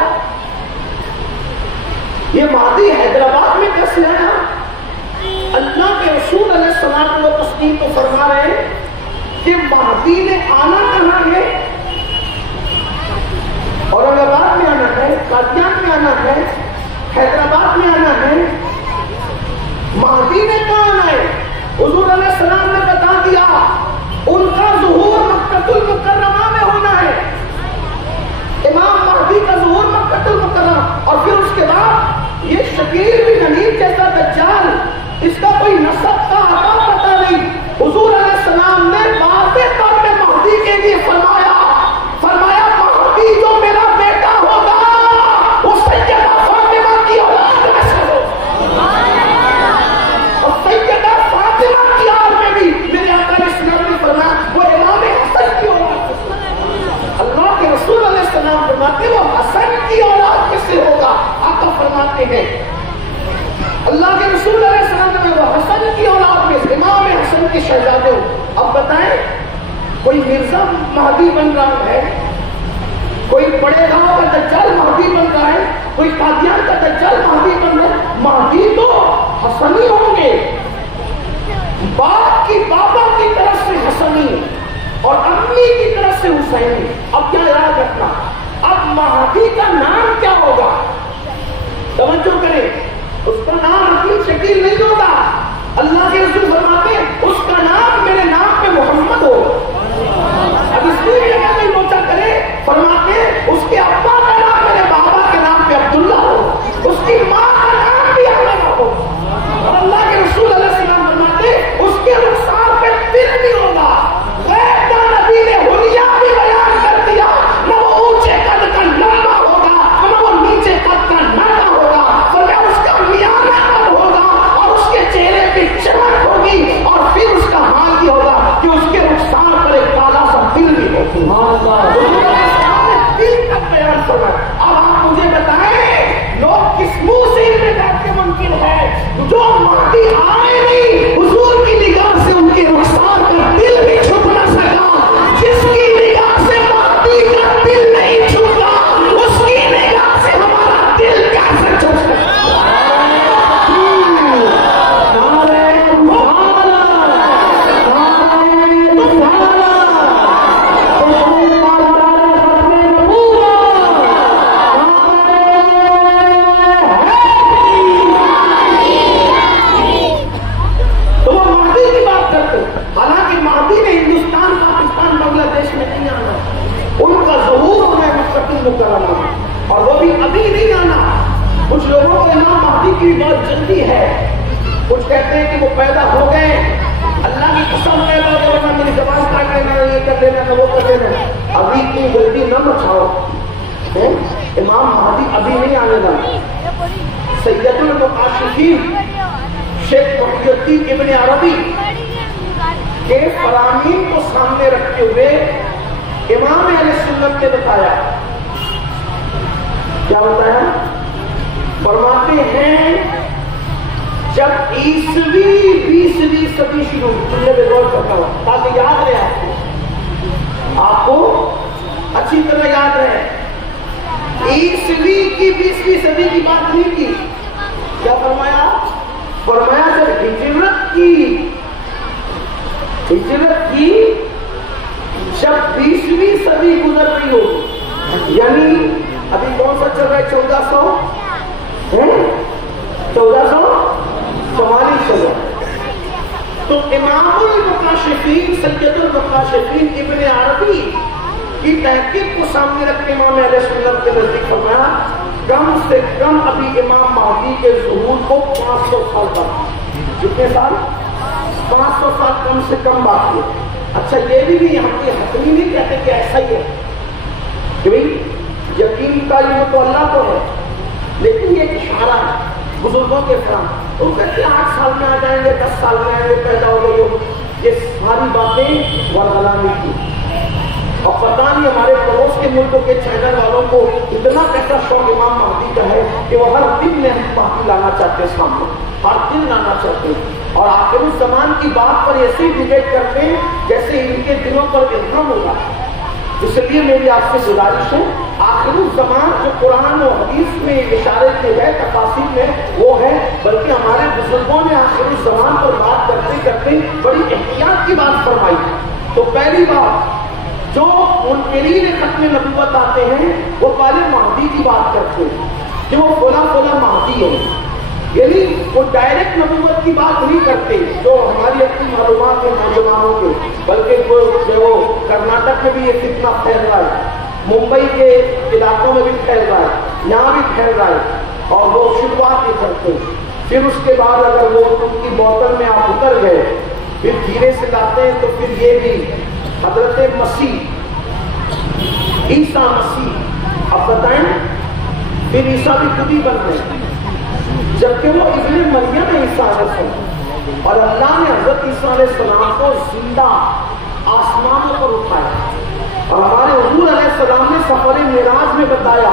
یہ مہدی حیدرآباد میں کیسے آیا؟ اللہ کے رسول علیہ السلام و تسلیم کو فرما رہے ہیں کہ مہدی نے آنا کہاں ہے؟ اورنگ آباد میں آنا ہے، قادیان میں آنا ہے، حیدرآباد میں آنا ہے۔ مہدی نے کہاں آنا ہے؟ حضور علیہ السلام نے بتا دیا ان کا ظہور مکہ المکرمہ میں ہونا ہے۔ امام مہدی کا ظہور مکہ المکرمہ، اور پھر اس کے بعد یہ شکیل بن حنیف جیسا دجال، اس کا کوئی نسب کا آقا پتہ نہیں۔ حضور علیہ السلام نے واضح طور پہ مہدی کے لیے فرمایا مہدی جو میرا بیٹا ہوگا وہ سیدہ فاطمہ کی اولاد میں سے ہوگا، اور سیدہ فاطمہ کی آل میں بھی میرے آقا علیہ السلام نے فرمایا وہ امام حسن کی اولاد میں سے۔ اللہ کے رسول علیہ السلام فرماتے وہ حسن کی اولاد میں سے ہوگا۔ آقا فرماتے ہیں اللہ کے رسول علیہ السلام نے وہ حسن کی اولاد میں سے، امام حسن کے شہزادے ہو۔ اب بتائیں کوئی مرزا مہدی بن رہا ہے، کوئی بڑے گاؤں کا دجال مہدی بن رہا ہے، کوئی قادیان کا دجال مہدی بن رہا ہے، مہدی تو حسنی ہوں گے، باپ کی بابا کی طرف سے حسنی اور امی کی طرف سے حسینی۔ اب کیا یاد رکھنا، اب مہدی کا نام کیا ہوگا؟ توجہ کریں، اس کا نام حکیم شکیل نہیں ہوگا۔ اللہ کے رسول فرماتے ہیں اس کا نام میرے نام پہ محمد ہوگا۔ اب اس لیے اگر کوئی لوچا کرے، فرماتے ہیں اس کے ابا کا نام میرے بابا کے نام پہ عبداللہ ہو، اس کی ماں کا نام بھی احمد ہو، اور اللہ کے رسول علیہ السلام فرماتے ہیں اس کے رخسار پہ تل بھی ہوگا۔ غیر کا نبی نے حلیہ بھی بیان کر دیا، نہ وہ اونچے قد کا لمبا ہوگا، نہ وہ نیچے قد کا ناٹا ہوگا، بلکہ اس کا میانہ قد ہوگا، اور اس کے چہرے پہ چمک ہوگی، اور پھر اس کا حال یہ ہوگا کہ اس کے رخسار پر ایک کالا سا دل بھی ہوگا۔ دل کا بیان فرمایا۔ اب آپ مجھے بتائیں لوگ کس منہ سے ان میں بات کے ممکن ہے؟ جو مہدی آئے نہیں، حضور کی نگاہ سے ان کے رخسار کا دل بھی چھپ نہ سکا، جس کی نگاہ سے مہدی کا دل نہیں چھپا، اس کی نگاہ سے ہمارا دل کیسے چھپ سکتا؟ حالانکہ مہدی نے ہندوستان، پاکستان، بنگلہ دیش میں نہیں آنا، ان کا ظہور ہونا ہے مکہ المکرمہ میں، اور وہ بھی ابھی نہیں آنا۔ کچھ لوگوں کو امام مہدی کی بہت جلدی ہے، کچھ کہتے ہیں کہ وہ پیدا ہو گئے، اللہ کی قسم پیدا ہو گئے، میری زبان کاٹ لینا، یہ کر لینا، وہ کر لینا۔ ابھی کی جلدی نہ مچاؤ، امام مہدی ابھی نہیں آنے والا۔ سید المکاشفین شیخ محی الدین ابن عربی کے فرامین کو سامنے رکھتے ہوئے امام علیہ السنت نے بتایا، کیا بتایا؟ فرماتے ہیں جب 20ویں صدی شروع، تم نے غور کرتا ہوں تاکہ یاد رہے، آپ کو اچھی طرح یاد رہے، 20ویں کی 20ویں صدی کی بات نہیں کی۔ کیا فرمایا؟ فرمایا جب ہجرت کی جب 20ویں صدی گزر رہی ہو، یعنی ابھی کون سا چل رہا ہے؟ 1444 چل رہا ہے۔ تو امام المکاشفین سید المکاشفین ابن عربی کی تحقیق کو سامنے رکھ کے امام اہل سنت کے نزدیک فرمایا کم سے کم ابھی امام مہدی کے ظہور کو 500 سال بعد، کتنے سال؟ 500 سال کم سے کم باقی ہے۔ اچھا یہ بھی نہیں، ہم یہ حتمی نہیں کہتے کہ ایسا ہی ہے، کیونکہ یقین کا علم تو اللہ کو ہے، لیکن یہ اشارہ ہے بزرگوں کے فرام، وہ کہتے ہیں 8 سال میں آ جائیں گے، 10 سال میں آئیں گے، پیدا ہو گئی ہو، یہ ساری باتیں ورغلانی کی۔ اور پتہ نہیں ہمارے پڑوس کے ملکوں کے چینل والوں کو اتنا کیسا شوق امام مہدی کا ہے کہ وہ ہر دن میں مہدی لانا چاہتے ہیں سامنے، ہر دن لانا چاہتے ہیں، اور آخر الزمان کی بات پر ایسے ہی ڈبیٹ کرتے ہیں جیسے ان کے دلوں پر الہام ہوگا۔ اس لیے میری آپ سے گزارش ہے، آخر الزمان جو قرآن و حدیث میں اشارے کے ہے تفاسیر میں وہ ہے، بلکہ ہمارے بزرگوں نے آخر الزمان پر بات کرتے کرتے بڑی احتیاط کی بات فرمائی۔ تو پہلی بات، جو منکرین ختم نبوت آتے ہیں وہ پہلے مہدی کی بات کرتے ہیں کہ وہ فلاں فلاں مہدی ہے، یعنی وہ ڈائریکٹ نبوت کی بات نہیں کرتے جو ہماری اپنی معلومات ہیں نوجوانوں کے، بلکہ وہ کرناٹک میں بھی یہ فتنہ پھیل رہا ہے، ممبئی کے علاقوں میں بھی پھیل رہا ہے، یہاں بھی پھیل رہا ہے، اور وہ شروعات یہ کرتے ہیں، پھر اس کے بعد اگر وہ ان کی بوتل میں آپ اتر گئے پھر دھیرے سے لاتے ہیں تو پھر یہ بھی حضرت مسیح عیسیٰ مسیح، اب بتائیں پھر عیسیٰ بھی خود ہی بن گئے، جبکہ وہ ابن مریم عیسیٰ علیہ السلام، اور اللہ نے حضرت عیسیٰ علیہ السلام کو زندہ آسمانوں پر اٹھایا، اور ہمارے حضور علیہ السلام نے سفر معراج میں بتایا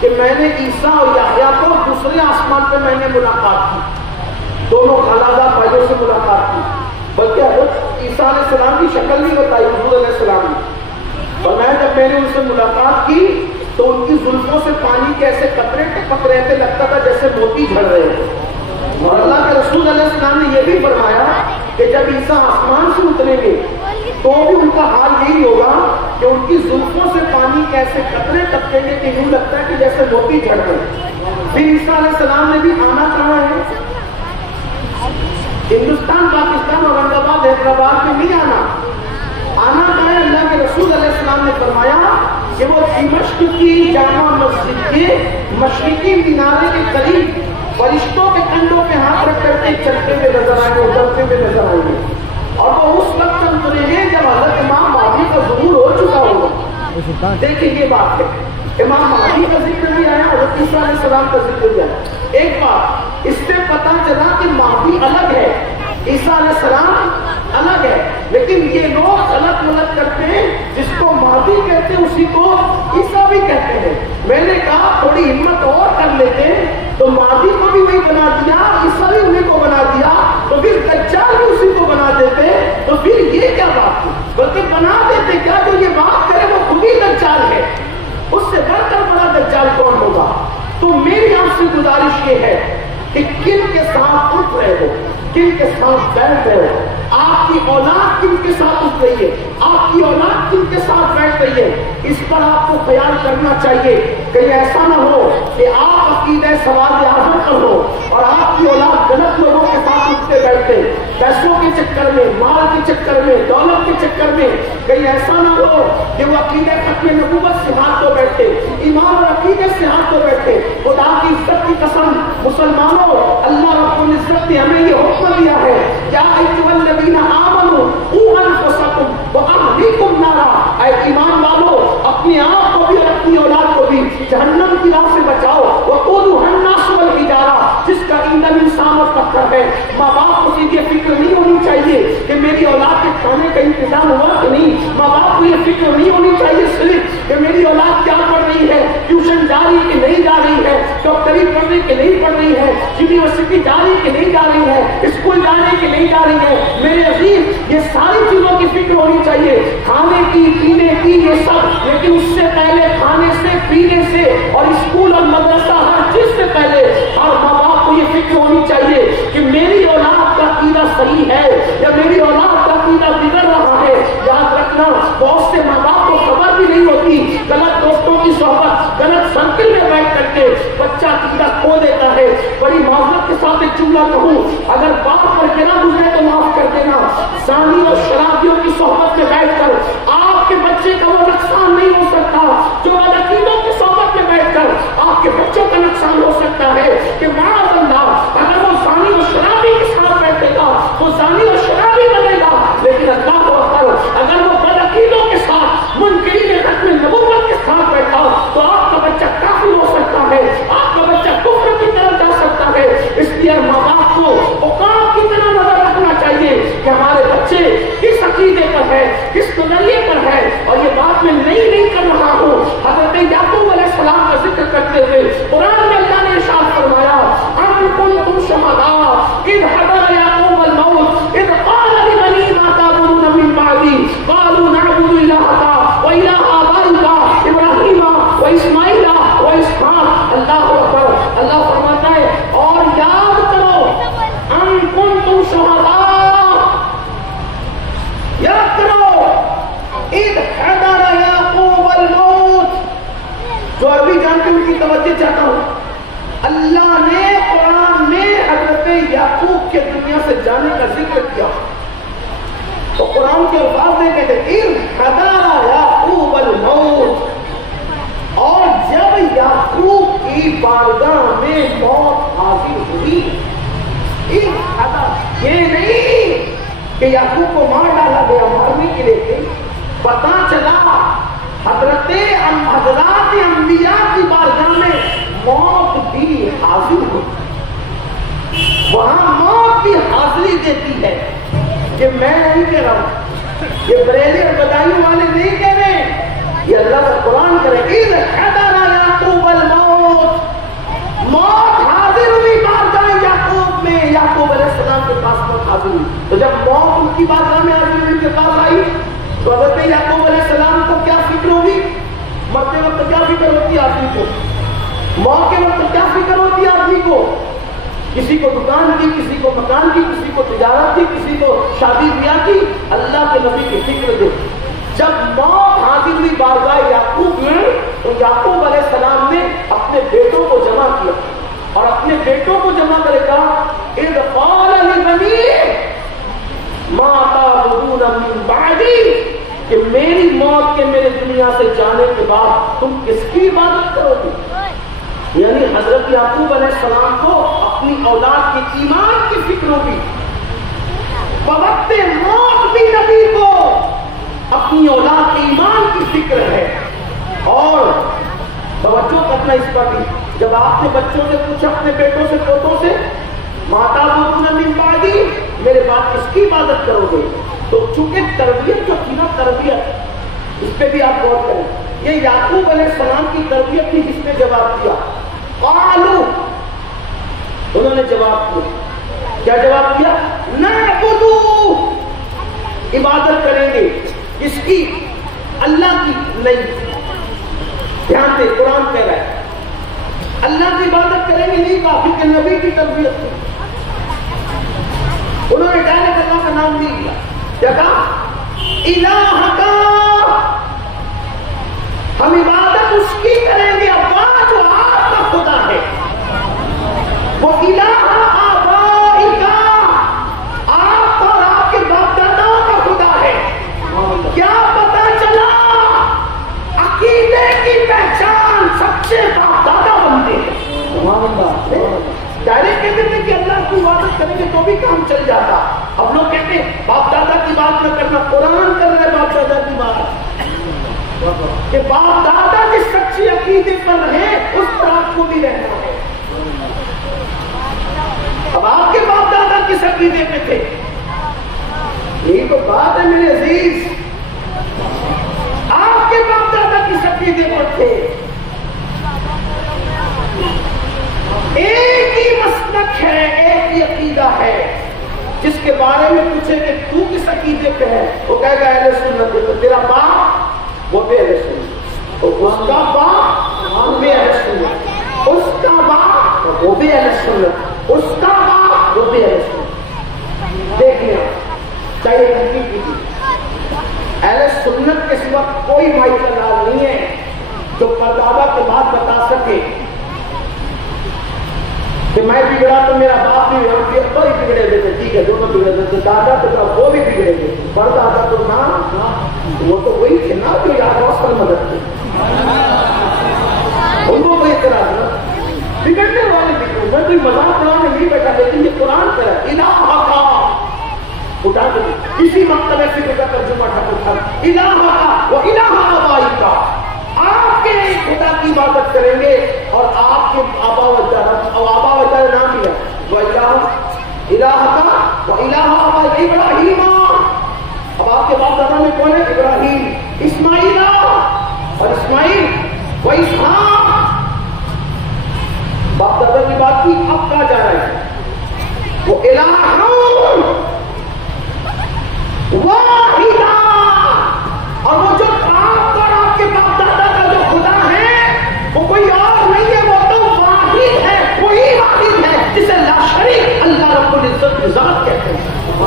کہ میں نے عیسیٰ اور یحییٰ کو دوسرے آسمان پہ میں نے ملاقات کی، دونوں خالدہ بھائیوں سے ملاقات کی، بلکہ حضرت عیسیٰ علیہ السلام کی شکل نہیں بتائی حضور علیہ السلام نے، اور جب میں نے ان سے ملاقات کی تو ان کی زلفوں سے پانی کے ایسے قطرے ٹپک رہے تھے، لگتا تھا جیسے موتی جھڑ رہے ہیں، اور اللہ کے رسول علیہ السلام نے یہ بھی فرمایا کہ جب عیسیٰ آسمان سے اتریں گے تو بھی ان کا حال یہی ہوگا کہ ان کی زلفوں سے پانی کے ایسے قطرے ٹپکیں گے کہ یوں لگتا ہے کہ جیسے موتی جھڑ رہے ہیں۔ پھر عیسیٰ علیہ السلام نے بھی آنا کہاں ہے؟ ہندوستان، پاکستان، اورنگ آباد، حیدرآباد میں نہیں آنا کہاں ہے؟ اللہ کے رسول علیہ السلام نے فرمایا کہ وہ دمشق کی جامع مسجد کے مشرقی مینارے کے قریب فرشتوں کے کنڈوں پہ ہاتھ رکھ کر کے چلتے ہوئے نظر آئیں گے، اترتے ہوئے نظر آئیں گے، اور وہ اس وقت اتریں گے جب حضرت امام مہدی کا ظہور ہو چکا ہوگا۔ دیکھیں یہ بات ہے، امام مہدی کا ذکر نہیں آیا، حضرت عیسیٰ علیہ السلام کا ذکر نہیں آیا۔ ایک بات اس سے پتہ چلا کہ مہدی الگ ہے، عیسیٰ علیہ السلام الگ ہے، لیکن یہ لوگ غلط کرتے ہیں، جس کو مہدی کہتے ہیں اسی کو عیسیٰ بھی کہتے ہیں۔ میں نے کہا تھوڑی ہمت اور کر لیتے تو مہدی کو بھی وہی بنا دیا، عیسیٰ بھی انہیں کو بنا دیا، تو پھر دجال بھی اسی کو بنا دیتے، تو پھر یہ کیا بات تھی؟ بلکہ بنا دیتے کیا، جو یہ بات کرے وہ خود ہی دجال ہے، اس سے بڑھ کر بڑا دجال کون ہوگا؟ تو میری آپ سے گزارش یہ ہے کہ کن کے ساتھ اٹھ رہے ہو، کن کے ساتھ بیٹھ رہے ہو، آپ کی اولاد کن کے ساتھ اٹھ رہی ہے، آپ کی اولاد کن کے ساتھ بیٹھ رہی ہے، اس پر آپ کو خیال کرنا چاہیے۔ کہیں ایسا نہ ہو کہ آپ عقیدہ سواد اعظم پر ہو اور آپ کی اولاد غلط لوگوں کے ساتھ اٹھتے بیٹھتے، پیسوں کے چکر میں، مال کے چکر میں، دولت کے چکر میں، کہیں ایسا نہ ہو کہ وہ عقیدہ ختم نبوت سے ہاتھ دھو بیٹھتے، ایمان اور عقیدے سے ہاتھ دھو بیٹھتے۔ خدا کی عزت کی قسم مسلمانوں، اللہ رب العزت نے ہمیں یہ حکم دیا ہے، یا ایھا الذین آمنوا قوا انفسکم واہلیکم نارا، اے ایمان والو اپنے آپ کو بھی اور اپنی اولاد کو بھی جہنم کی راہ سے بچاؤ۔ وقودها الناس والحجارہ، جس کا ایندھن انسان اور پتھر ہے۔ ماں باپ کو یہ فکر نہیں ہونی چاہیے کہ میری اولاد کے کھانے کا انتظام ہوا کہ نہیں، ماں باپ کو یہ فکر نہیں ہونی چاہیے صرف کہ میری اولاد کیا پڑھ رہی ہے، ٹیوشن جا رہی کہ نہیں جا رہی ہے، ڈاکٹری پڑھ رہی کہ نہیں پڑھ رہی ہے، یونیورسٹی جا رہی کہ نہیں جا رہی ہے، اسکول جانے کہ نہیں جا رہی ہے۔ میرے عزیز یہ ساری چیزوں کی فکر ہونی چاہیے، کھانے کی، پینے کی، یہ سب، لیکن اس سے پہلے کھانے سے، پینے سے اور اسکول اور مدرسہ ہر چیز سے پہلے ہر ماں باپ کو یہ فکر ہونی چاہیے کہ میری اولاد کا عقیدہ صحیح ہے یا میری اولاد کا عقیدہ بگڑ رہا ہے۔ یاد رکھنا بہت سے ماں باپ کو خبر بھی نہیں ہوتی، غلط دوستوں کی صحبت، غلط سرکل میں بیٹھ کر کے بچہ عقیدہ کھو دیتا ہے۔ بڑی معذرت کے ساتھ ایک جملہ کہوں، اگر بات کر کے نہ گزرے تو معاف کر دینا، زانی اور شرابیوں کی صحبت میں بیٹھ کر آپ کے بچے کا وہ نقصان نہیں ہو سکتا جو غلطیوں کی صحبت میں بیٹھ کر آپ کے بچوں کا نقصان ہو سکتا ہے کہ معاذ اللہ اگر وہ زانی اور شرابی کے ساتھ بیٹھے گا وہ زانی اور شرابی بنے گا، لیکن اللہ کو اگر وہ بدعقیدوں کے ساتھ منکرین ختم نبوت کے ساتھ بیٹھا تو آپ کا بچہ کافر ہو سکتا ہے، آپ کا بچہ کفر کی طرف جا سکتا ہے۔ اس لیے ماں باپ کو اوقات کی طرح نظر رکھنا چاہیے کہ ہمارے بچے کس عقیدے پر ہے، کس نظریے پر ہے، اور اور یہ بات میں نہیں کر رہا ہوں، حضرت یعقوب علیہ السلام کا ذکر کرتے ہوئے قرآن میں اللہ نے ارشاد فرمایا ام کنتم شہداء اذ حضر یعقوب الموت اذ قال لبنیہ ما تعبدون من بعدی قالوا نعبد الہک والہ آبائک ابراہیم واسماعیل واسحاق۔ اللہ اکبر۔ اللہ فرماتا ہے اور یاد کرو ام کنتم شہداء، یاد کرو اذ حضر یعقوب الموت۔ جو عربی جانتے ان کی توجہ چاہتا ہوں، اللہ نے قرآن میں حضرت یعقوب کے دنیا سے جانے کا ذکر کیا تو قرآن کے الفاظ میں کہتے اذ حضر یعقوب الموت، اور جب یعقوب کی بارگاہ میں موت حاضر ہوئی۔ اذ حضر، یہ نہیں کہ یعقوب کو مار ڈالا گیا، مارنے کے لیے پتا چلا حضرات انبیاء کی بارگاہ میں موت بھی حاضر ہوئی، وہاں موت بھی حاضری دیتی ہے۔ کہ میں نہیں کہہ رہا ہوں، یہ بریلی اور بدایوں والے نہیں کہہ رہے، یہ اللہ کا قرآن کرے اذ حضر یعقوب الموت، موت حاضر ہوئی بارگاہ یعقوب میں، یعقوب علیہ السلام کے پاس موت حاضر ہوئی۔ تو جب موت ان کی بارگاہ میں حاضر ہوئی کے پاس آئی تو حضرت یعقوب علیہ السلام کو کیا فکر ہوگی؟ مرتے وقت کیا فکر ہوتی ہے آدمی کو؟ موت کے وقت کیا فکر ہوتی ہے آدمی کو؟ کسی کو دکان کی، کسی کو مکان کی، کسی کو تجارت کی، کسی کو شادی بیاہ کی، اللہ کے نبی کی فکر دے۔ جب موت حاضر ہوئی بارگاہ یعقوب میں تو یعقوب علیہ السلام نے اپنے بیٹوں کو جمع کیا اور اپنے بیٹوں کو جمع کرے کہا اذ قال لبنیہ ما تعبدون من بعدی، کہ میری موت کے میرے دنیا سے جانے کے بعد تم کس کی عبادت کرو گے؟ یعنی حضرت یعقوب علیہ السلام کو اپنی اولاد کے ایمان کی فکر ہوگی، بوقت موت بھی نبی کو اپنی اولاد کے ایمان کی فکر ہے۔ اور توجہ کرنا اس پر بھی، جب آپ نے بچوں سے پوچھا اپنے بیٹوں سے پوتوں سے ماتا من بعدی، میرے بعد کس کی عبادت کرو گے؟ تو چونکہ تربیت جو تھی نا، تربیت اس پہ بھی آپ غور کریں، یہ یعقوب علیہ السلام کی تربیت تھی جس نے جواب دیا قالوا، انہوں نے جواب دیا، کیا جواب دیا؟ نعبدو، عبادت کریں گے، کس کی؟ اللہ کی نہیں۔ دھیان دے قرآن کہہ رہا ہے اللہ کی عبادت کریں گے نہیں کافی کہ نبی کی تربیت تھی۔ انہوں نے ڈائریکٹ اللہ کا نام نہیں لیا، کیا کہا؟ الہ کا، ہم عبادت اس کی کریں گے اللہ جو آپ کا خدا ہے، وہ الہ آبائی کا، آپ اور آپ کے باپ داداؤں کا خدا ہے۔ کیا پتا چلا؟ عقیدے کی پہچان سچے باپ دادا بنتے ہیں۔ ڈائریکٹ کہتے تھے کہ اللہ کی عبادت کریں گے تو بھی کام چل جاتا، اب لوگ کہتے ہیں باپ دادا کی بات نہ کرنا، قرآن کر رہے باپ دادا کی بات، کہ باپ دادا جس سچی عقیدے پر رہے اس پر آپ کو بھی رہنا ہے۔ اب آپ کے باپ دادا کس عقیدے پہ تھے؟ یہی تو بات ہے میرے عزیز، آپ کے باپ دادا کس عقیدے پر تھے؟ ایک ہی مسلک ہے، ایک ہی عقیدہ ہے، جس کے بارے میں پوچھے کہ تو کس عقیدے پہ ہے، وہ کہے گا اہل سنت ہے۔ تو تیرا باپ وہ بھی اہل سنت، اس کا باپ وہ بھی اہل سنت، اس کا باپ وہ بھی اہل سنت، اس کا باپ وہ بھی اہل سنت۔ دیکھیں چاہیے حقیقی کی اہل سنت کے سوا کوئی مائی کا لال نہیں ہے جو پردادا کے بعد بتا سکے کہ میں بگڑا تو میرا باپ بھی ہی بگڑے دیتے، ٹھیک ہے دونوں بگڑے دیتے، دادا تو وہ بھی بگڑے گئے، پر دادا تو نہ، وہ تو وہی تھے نا جو یاد پر مدد کی، ان کو کوئی اعتراض نہ، بگڑنے والے بگڑے، میں کوئی مذاق بنانے نہیں بیٹھا، لیکن یہ قرآن کہہ رہا ہے الہ کا، اٹھا دیں اسی مقتبے سے کا ترجمہ تھا الہ کا وہ الہ آبائی کا، آپ کے خدا کی عبادت کریں گے اور آپ کے آبا و اجداد نام بھی ہے وہ الہ کا وہ الہ آبائی ابراہیم، اب آپ کے باپ دادا میں کون ہے؟ ابراہیم، اسماعیل بات کی، اب کہا جا رہا ہے وہ الہ واحدہ، اور وہ جو آپ اور آپ کے باپ دادا کا جو خدا ہے وہ کوئی اور نہیں ہے، وہ تو واحد ہے، وہی واحد ہے جسے لا شریک اللہ رب العزت کی ذات کہتے ہیں،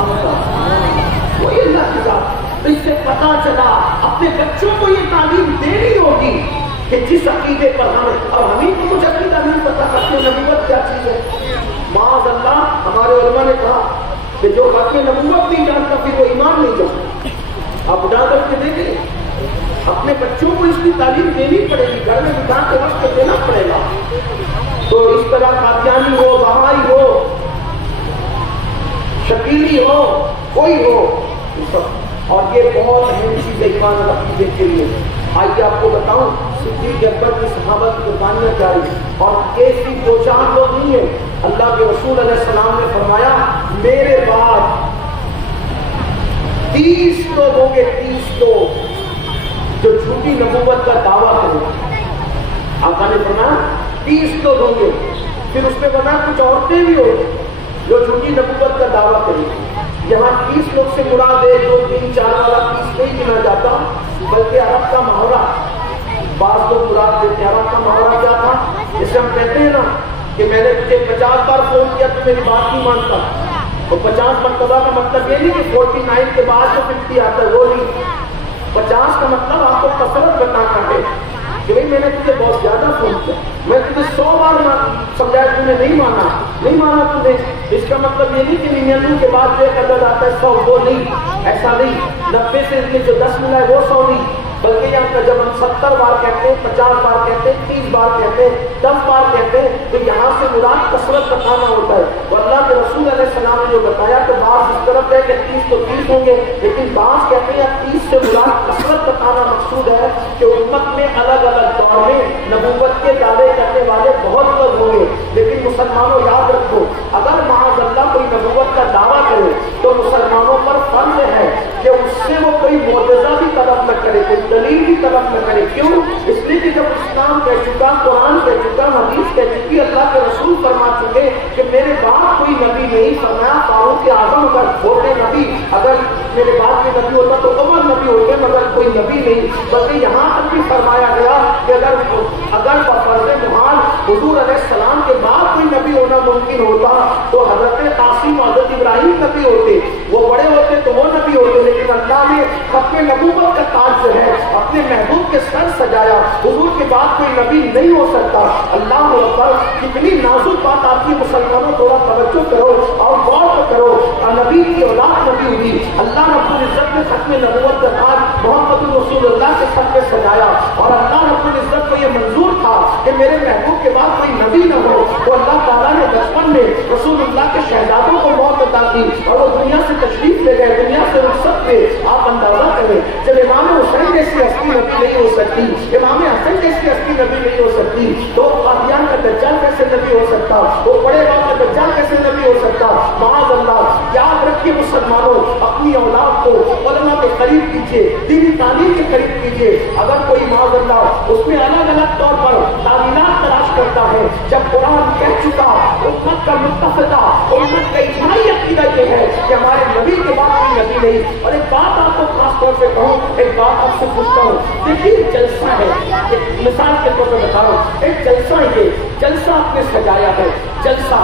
وہی اللہ کی ذات۔ تو اس سے پتا چلا اپنے بچوں کو یہ تعلیم دینی ہوگی کہ جس عقیدے پر ہمیں، اور ہمیں تو کچھ عقیدہ نہیں پتا ختم نبوت کیا چیز ہے۔ معاذ اللہ، ہمارے علماء نے کہا کہ جو ختم نبوت نہیں جانتا پھر وہ ایمان نہیں جانتا۔ آپ اٹھا کر کے دیکھیں، اپنے بچوں کو اس کی تعلیم دینی پڑے گی، گھر میں بٹھا کے وقت دینا پڑے گا۔ تو اس طرح قادیانی ہو، بہائی ہو، شکیلی ہو، کوئی ہو، اور یہ بہت اہم چیز ہے ایمان اور عقیدے کے لیے۔ آئیے آپ کو بتاؤں، صدیق اکبر کی صحابہ کی قربانیاں جاری، اور ایک ہی دو چار لوگ نہیں ہیں۔ اللہ کے رسول علیہ السلام نے فرمایا میرے بعد 30 لوگ ہوں گے، 30 لوگ جو جھوٹی نبوت کا دعویٰ کریں گے۔ آقا نے فرمایا 30 لوگ ہوں گے، پھر اس میں بنا کچھ عورتیں بھی ہوں گی جو جھوٹی نبوت کا دعویٰ کریں گی۔ یہاں 30 لوگ سے مراد 1 2 3 4 والا 30 نہیں گنا جاتا، بلکہ عرب کا محاورہ، بعض لوگ مراد دیتے ہیں۔ عرب کا محاورہ کیا تھا؟ جسے ہم کہتے ہیں نا کہ میں نے تجھے 50 بار فون کیا تو میری بات نہیں مانتا، اور 50 مرتبہ کا مطلب یہ نہیں کہ 49 کے بعد جو 50 آتا ہے وہ نہیں، 50 کا مطلب آپ کو کثرت بتانا ہے کہ بھئی میں نے تجھے بہت زیادہ فون کیا، میں تجھے 100 بار سمجھایا، تم نے نہیں مانا تم نے۔ اس کا مطلب یہ نہیں کہ 99 کے بعد جو ایک عدد آتا ہے 100 وہ نہیں، ایسا نہیں۔ 90 سے جو 10 ملا ہے وہ 100 نہیں، بلکہ یہاں کا جب ہم 70 بار کہتے ہیں، 50 بار کہتے ہیں، 30 بار کہتے ہیں، 10 بار کہتے ہیں، تو یہاں سے مراد کثرت بتانا ہوتا ہے۔ اور اللہ کے رسول علیہ السلام نے جو بتایا کہ بعض اس طرف ہے کہ 30 تو 30 ہوں گے، لیکن بعض کہتے ہیں 30 سے مراد کثرت بتانا مقصود ہے کہ امت میں الگ الگ دور میں نبوت کے دعوے کرنے والے بہت لوگ ہوں گے، لیکن مسلمانوں یاد رکھو، اگر معاذ اللہ کوئی نبوت کا دعویٰ کرے تو مسلمانوں پر فرض ہے کہ اس سے وہ کوئی معجزہ بھی طلب نہ کرے، کوئی دلیل بھی طلب نہ کرے۔ کیوں؟ اس لیے کہ جب اسلام کہہ چکا، قرآن کہہ چکا، حدیث کہہ چکی، اللہ کے رسول فرما چکے کہ میرے بعد کوئی نبی نہیں، فرمایا فاروق اعظم اگر ہوتے نبی، اگر میرے بعد میں نبی ہوتا تو عمر نبی ہوتے، مگر کوئی نبی نہیں۔ بلکہ یہاں تک بھی فرمایا گیا کہ اگر بفرض محال حضور علیہ السلام کے بعد کوئی نبی ہونا ممکن ہوتا تو حضرت قاسم، حضرت ابراہیم نبی ہوتے، وہ بڑے ہوتے تو وہ نبی ہوتے، لیکن اللہ نے اپنے نبوت کا تاج جو ہے اپنے محبوب کے سر سجایا۔ حضور کے بعد کوئی نبی نہیں ہو سکتا۔ اللہ اکبر، کتنی نازک بات آپ کی مسلمانوں، تھوڑا توجہ کرو اور غور کرو۔ نبی کی اولاد نبی ہوئی، اللہ رب العزت نے ختم نبوت کا تاج محمد رسول اللہ کے سر پہ سجایا، اور اللہ رب العزت کو یہ منظور تھا کہ میرے محبوب کے بعد کوئی نبی نہ ہو۔ تو اللہ تعالیٰ نے بچپن میں رسول اللہ کے شہزادوں کو موت عطا کی اور وہ دنیا سے تشریف لے گئے، دنیا سے رخصت پہ۔ آپ اندازہ کریں، جب امام حسین جیسی ہستی نبی نہیں ہو سکتی، امام حسن جیسی ہستی نبی نہیں ہو سکتی، تو قادیان کا دجال کیسے نبی ہو سکتا؟ وہ بڑے باپ کا دجال کیسے نبی ہو سکتا؟ معاذ اللہ۔ یاد رکھیے مسلمانوں، اپنی اولاد کو علماء کے قریب کیجیے، دینی تعلیم کے قریب کیجیے۔ اگر کوئی معاذ اللہ اس میں الگ الگ طور پر تعلیمات تلاش کرتا ہے، جب قرآن کہہ چکا، امت کا متفقہ، امت کا اجماعی عقیدہ یہ ہے کہ ہمارے نبی کے بعد کوئی نبی نہیں۔ اور ایک بات آپ کو خاص طور پہ کہوں، ایک بات آپ سے پوچھتا ہوں، دیکھیے جلسہ ہے، ایک مثال کے طور پہ بتا رہا ہوں، ایک جلسہ ہے، یہ جلسہ آپ نے سجایا ہے، جلسہ۔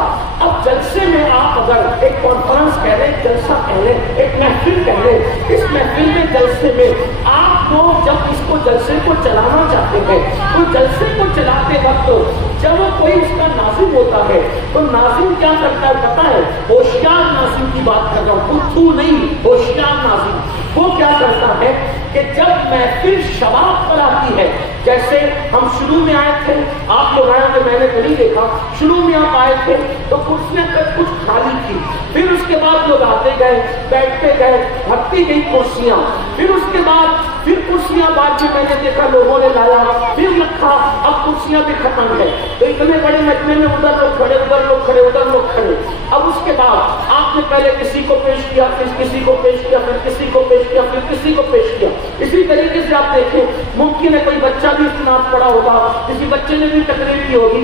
اب جلسے میں آپ اگر ایک کانفرنس کہہ لیں، جلسہ کہہ لیں، ایک محفل کہہ لیں، اس محفل میں جلسے میں آپ لوگ جب اس کو جلسے کو چلانا چاہتے ہیں تو جلسے کو چلاتے وقت جب کوئی اس کا ناظم ہوتا ہے تو ناظم کیا کرتا ہے پتہ ہے؟ ہوشیار ناظم کی بات کر رہا ہوں، بدھو نہیں، ہوشیار ناظم۔ وہ کیا کرتا ہے کہ جب محفل شباب پر آتی ہے، جیسے ہم شروع میں آئے تھے، آپ لوگ آئے تھے، میں نے تو نہیں دیکھا، شروع میں آپ آئے تھے تو کرسیاں کچھ خالی تھی، پھر اس کے بعد لوگ آتے گئے، بیٹھتے گئے، بھرتی گئی کرسیاں، پھر اس کے بعد پھر کرسیاں بعد میں نے دیکھا لوگوں نے لایا، پھر رکھا، اب کرسیاں بھی ختم ہے، تو اتنے بڑے مجمع میں ادھر لوگ کھڑے، ادھر لوگ کھڑے، ادھر لوگ کھڑے۔ اب اس کے بعد آپ نے پہلے کسی کو پیش کیا، پھر کسی کو پیش کیا، پھر کسی کو پیش کیا، پھر کسی کو پیش کیا۔ اسی طریقے سے آپ دیکھیں، ممکن ہے کوئی بچہ بھی اسناد پڑا ہوگا، کسی بچے نے بھی تقریر کی ہوگی،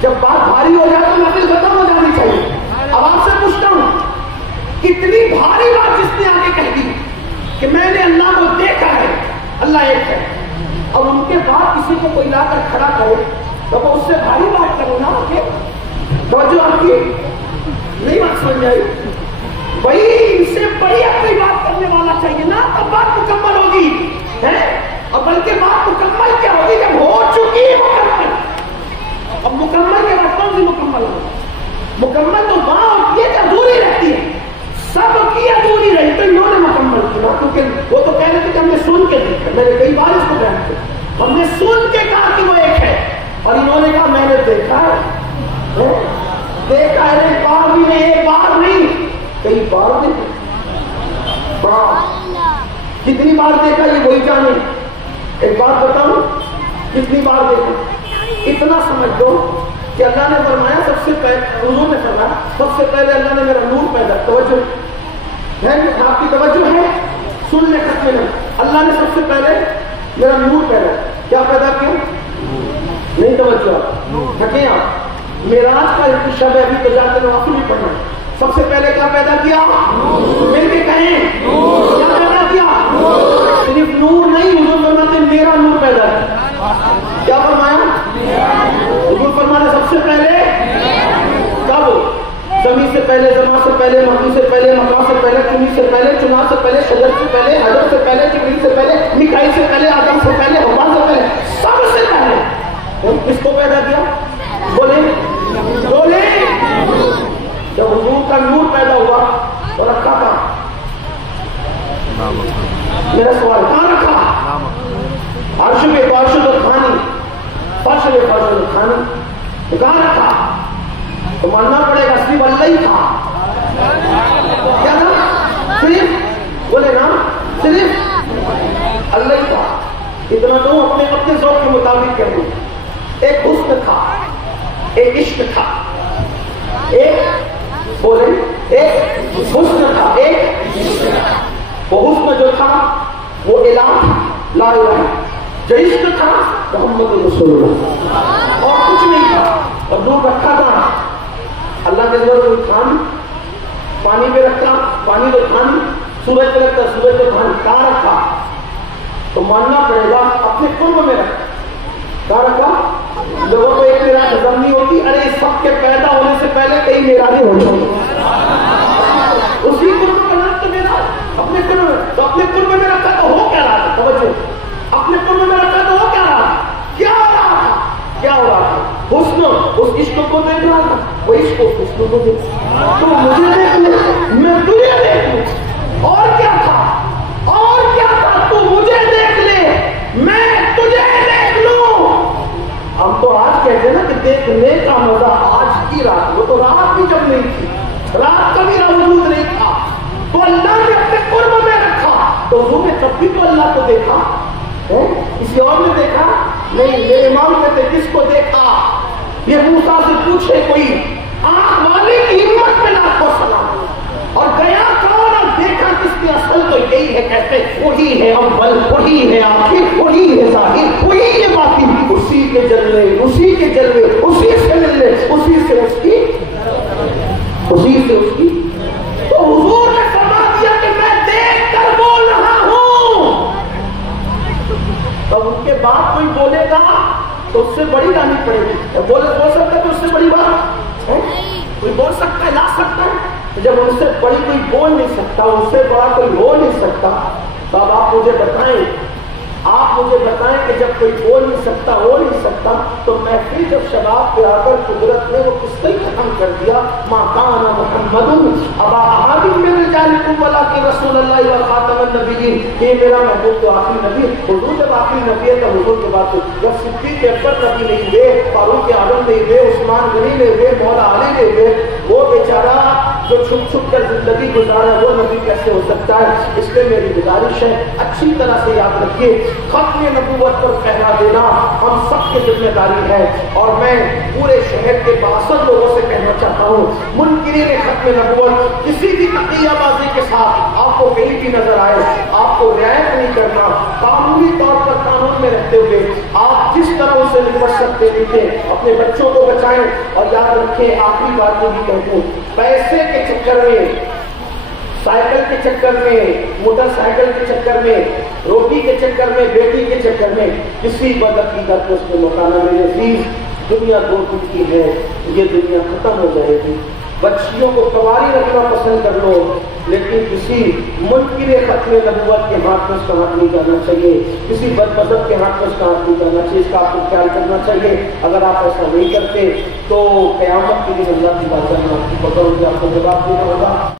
جب بات بھاری ہو جائے تو محفل ختم ہو جانی چاہیے. اب آپ سے پوچھتا ہوں اتنی بھاری بات جس نے آگے کہہ دی کہ میں نے اللہ کو دیکھا ہے, اللہ ایک ہے, اور ان کے بعد کسی کو کوئی لا کر کھڑا کرے تو وہ اس سے بھاری بات کرو نا. کہ توجہ آپ کی نہیں بات سمجھ آئی بھائی, ان سے بڑی اپنی بات کرنے والا چاہیے نا, تب بات مکمل ہوگی ہے. اور بلکہ بات مکمل کیا ہوگی جب ہو چکی مکمل. اب مکمل کے رفتوں سے مکمل ہو, مکمل تو وہاں ہوتی ہے کہ ادھوری رہتی ہے. سب کی ادھوری رہی تو انہوں نے مکمل کیا, کیونکہ وہ تو کہہ رہے تھے کہ ہم نے سن کے دیکھا. میں نے کئی بار اس کو بیان کیا, ہم نے سن کے کہا کہ وہ ایک ہے, اور انہوں نے کہا میں نے دیکھا ہے. دیکھا ہے ایک بار بھی نہیں, ایک بار نہیں کئی بار دیکھا. کتنی بار دیکھا یہ وہی جانے. ایک بات بتاؤں کتنی بار دیکھا. اتنا سمجھ دو کہ اللہ نے فرمایا سب سے پہلے, انہوں نے فرمایا سب سے پہلے اللہ نے میرا نور پیدا. توجہ ہے, آپ کی توجہ ہے, سن لے ختم میں. اللہ نے سب سے پہلے میرا نور پیدا. کیا پیدا کیا؟ نہیں توجہ, تھکے آپ. معراج کا شب ہے, ابھی تو جاتے ہیں آپ بھی پڑھنا. سب سے پہلے کیا پیدا کیا؟ مل کے کہیں کیا پیدا کیا؟ صرف نور نہیں, حضور فرماتے میرا نور پیدا کیا. کیا فرمایا؟ حضور فرمانے سب سے پہلے کب؟ زمین سے پہلے, زمان سے پہلے, مکی سے پہلے, مکان سے پہلے, چنی سے پہلے, چنا سے پہلے, شجر سے پہلے, حجر سے پہلے, جبریل سے پہلے, میکائیل سے پہلے, آدم سے پہلے, حوا سے پہلے, سب سے پہلے. کس کو پیدا کیا؟ بولے بولے. جب حضور کا نور پیدا ہوا تو رکھا تھا, میرا سوال کہاں رکھا؟ عرش پہ, تو عرش تو کھانی, فرش پہ, فرش تو کھانی, کہاں رکھا؟ تو ماننا پڑے گا صرف اللہ ہی تھا. کیا تھا؟ صرف بولے نا, صرف اللہ ہی تھا. اتنا تو اپنے ذوق کے مطابق کہہ دوں. ایک حسن تھا, ایک عشق تھا, ایک بولے ایک حسن تھا, ایک وہ حسن جو تھا وہ الہ لا الہ, جو عشق تھا محمد رسول اللہ, اور کچھ نہیں تھا. اور دور رکھا تھا اللہ کے اندر کوئی کھان, پانی پہ رکھتا پانی تو کھان, سورج پہ رکھتا سورج پہ کھان. کہاں رکھا؟ تو ماننا پڑے گا اپنے قرب میں رکھا. کہاں رکھا؟ لوگوں کو ایک معراج ہضم نہیں ہوتی. ارے سب کے پیدا ہونے سے پہلے کئی معراجیں ہو جاتی. اسی قرب کا نام تو میرا اپنے قرب میں, تو اپنے قرب میں رکھا تو ہو کیا رہا تھا؟ توجہ, اپنے قرب میں رکھا تو ہو کیا رہا تھا؟ کیا ہو رہا تھا؟ کیا ہو رہا تھا؟ حسن اس عشق کو دیکھ رہا تھا, وہ عشق اس حسن کو دیکھ. تو مجھے دیکھ لے, میں تجھے دیکھ لوں. اور کیا تھا؟ اور کیا تھا؟ تو مجھے دیکھ لے, میں تجھے دیکھ لوں. ہم تو آج کہتے ہیں نا کہ دیکھنے کا مزہ آج کی رات, وہ تو رات بھی جب نہیں تھی, رات کا بھی وجود نہیں تھا. تو اللہ نے اپنے قرب میں رکھا, تو انہوں نے تب بھی تو اللہ کو دیکھا. کسی اور نے دیکھا نہیں. میرے امام کہتے کس کو دیکھا؟ یہ موسیٰ سے پوچھے کوئی, آنکھ والے کی ہمت پہ لاکھ کو سلام. اور گیا کون اور دیکھا کس نے؟ اصل تو یہی ہے, کہتے وہی ہے اول, وہی ہے آخر, وہی ہے ظاہر, وہی ہے باطن. اسی کے جلوے, اسی کے جلوے, اسی سے ملنے, اسی سے اس کی, اسی سے اس کی. تو حضور نے فرما دیا کہ میں دیکھ کر بول رہا ہوں. اب ان کے بعد کوئی بولے گا تو اس سے بڑی لانی پڑے گی. بول سکتا ہے تو اس سے بڑی بات ہے کوئی بول سکتا ہے, لا سکتا ہے. جب ان سے بڑی کوئی بول نہیں سکتا, ان سے بڑا کوئی ہو نہیں سکتا, تو اب آپ مجھے بتائیں, آپ مجھے بتائیں کہ جب کوئی بول نہیں سکتا, ہو نہیں سکتا, تو محفل جب شباب پہ آ کر قدرت نے وہ کس طرح ختم کر دیا. ما کان محمد ابا احد من رجالکم ولکن رسول اللہ و خاتم النبیین. یہ میرا محبوب تو آخری نبی. حضور جب آخری نبی ہے تو حضور کے بعد جب صدیق اکبر نبی نہیں ہوئے, فاروق اعظم نہیں ہوئے, عثمان غنی نہیں ہوئے, مولا علی نہیں ہوئے, وہ بیچارہ جو چھپ چھپ کر زندگی گزارا وہ نبی کیسے ہو سکتا ہے؟ اس لیے میری گزارش ہے اچھی طرح سے یاد رکھیے, ختم نبوت پر پہرا دینا ہم سب کی ذمہ داری ہے. اور میں پورے شہر کے 62 لوگوں سے کہنا چاہتا ہوں, منکرین ختم نبوت کسی بھی تقیہ بازی کے ساتھ آپ کو کہیں بھی نظر آئے, آپ کو رعایت نہیں کرنا, قانونی طور پر قانون میں رہتے ہوئے آپ آپ جس طرح اسے نپٹ سکتے نپٹیں، اپنے بچوں کو بچائیں، اور یاد رکھیں آخری بات یہ بھی کہتے ہیں، پیسے کے چکر میں، سائیکل کے چکر میں، موٹر سائیکل کے چکر میں، روٹی کے چکر میں، بیٹی کے چکر میں کسی بدعقیدت کو اس میں موقع نہ ملے۔ عزیز، دنیا 2 دن کی ہے، یہ دنیا ختم ہو جائے گی۔ بچیوں کو کنواری رکھنا پسند کر لو، لیکن کسی منکر ختم نبوت کے ہاتھ میں اس کا ہاتھ نہیں جانا چاہیے، کسی بد مذہب کے ہاتھ میں اس کا ہاتھ نہیں جانا چاہیے۔ اس کا آپ کو خیال کرنا چاہیے۔ اگر آپ ایسا نہیں کرتے تو قیامت کے دن اللہ کی بارگاہ میں آپ کی پکڑ ہوگی، آپ کو جواب دینا ہوگا۔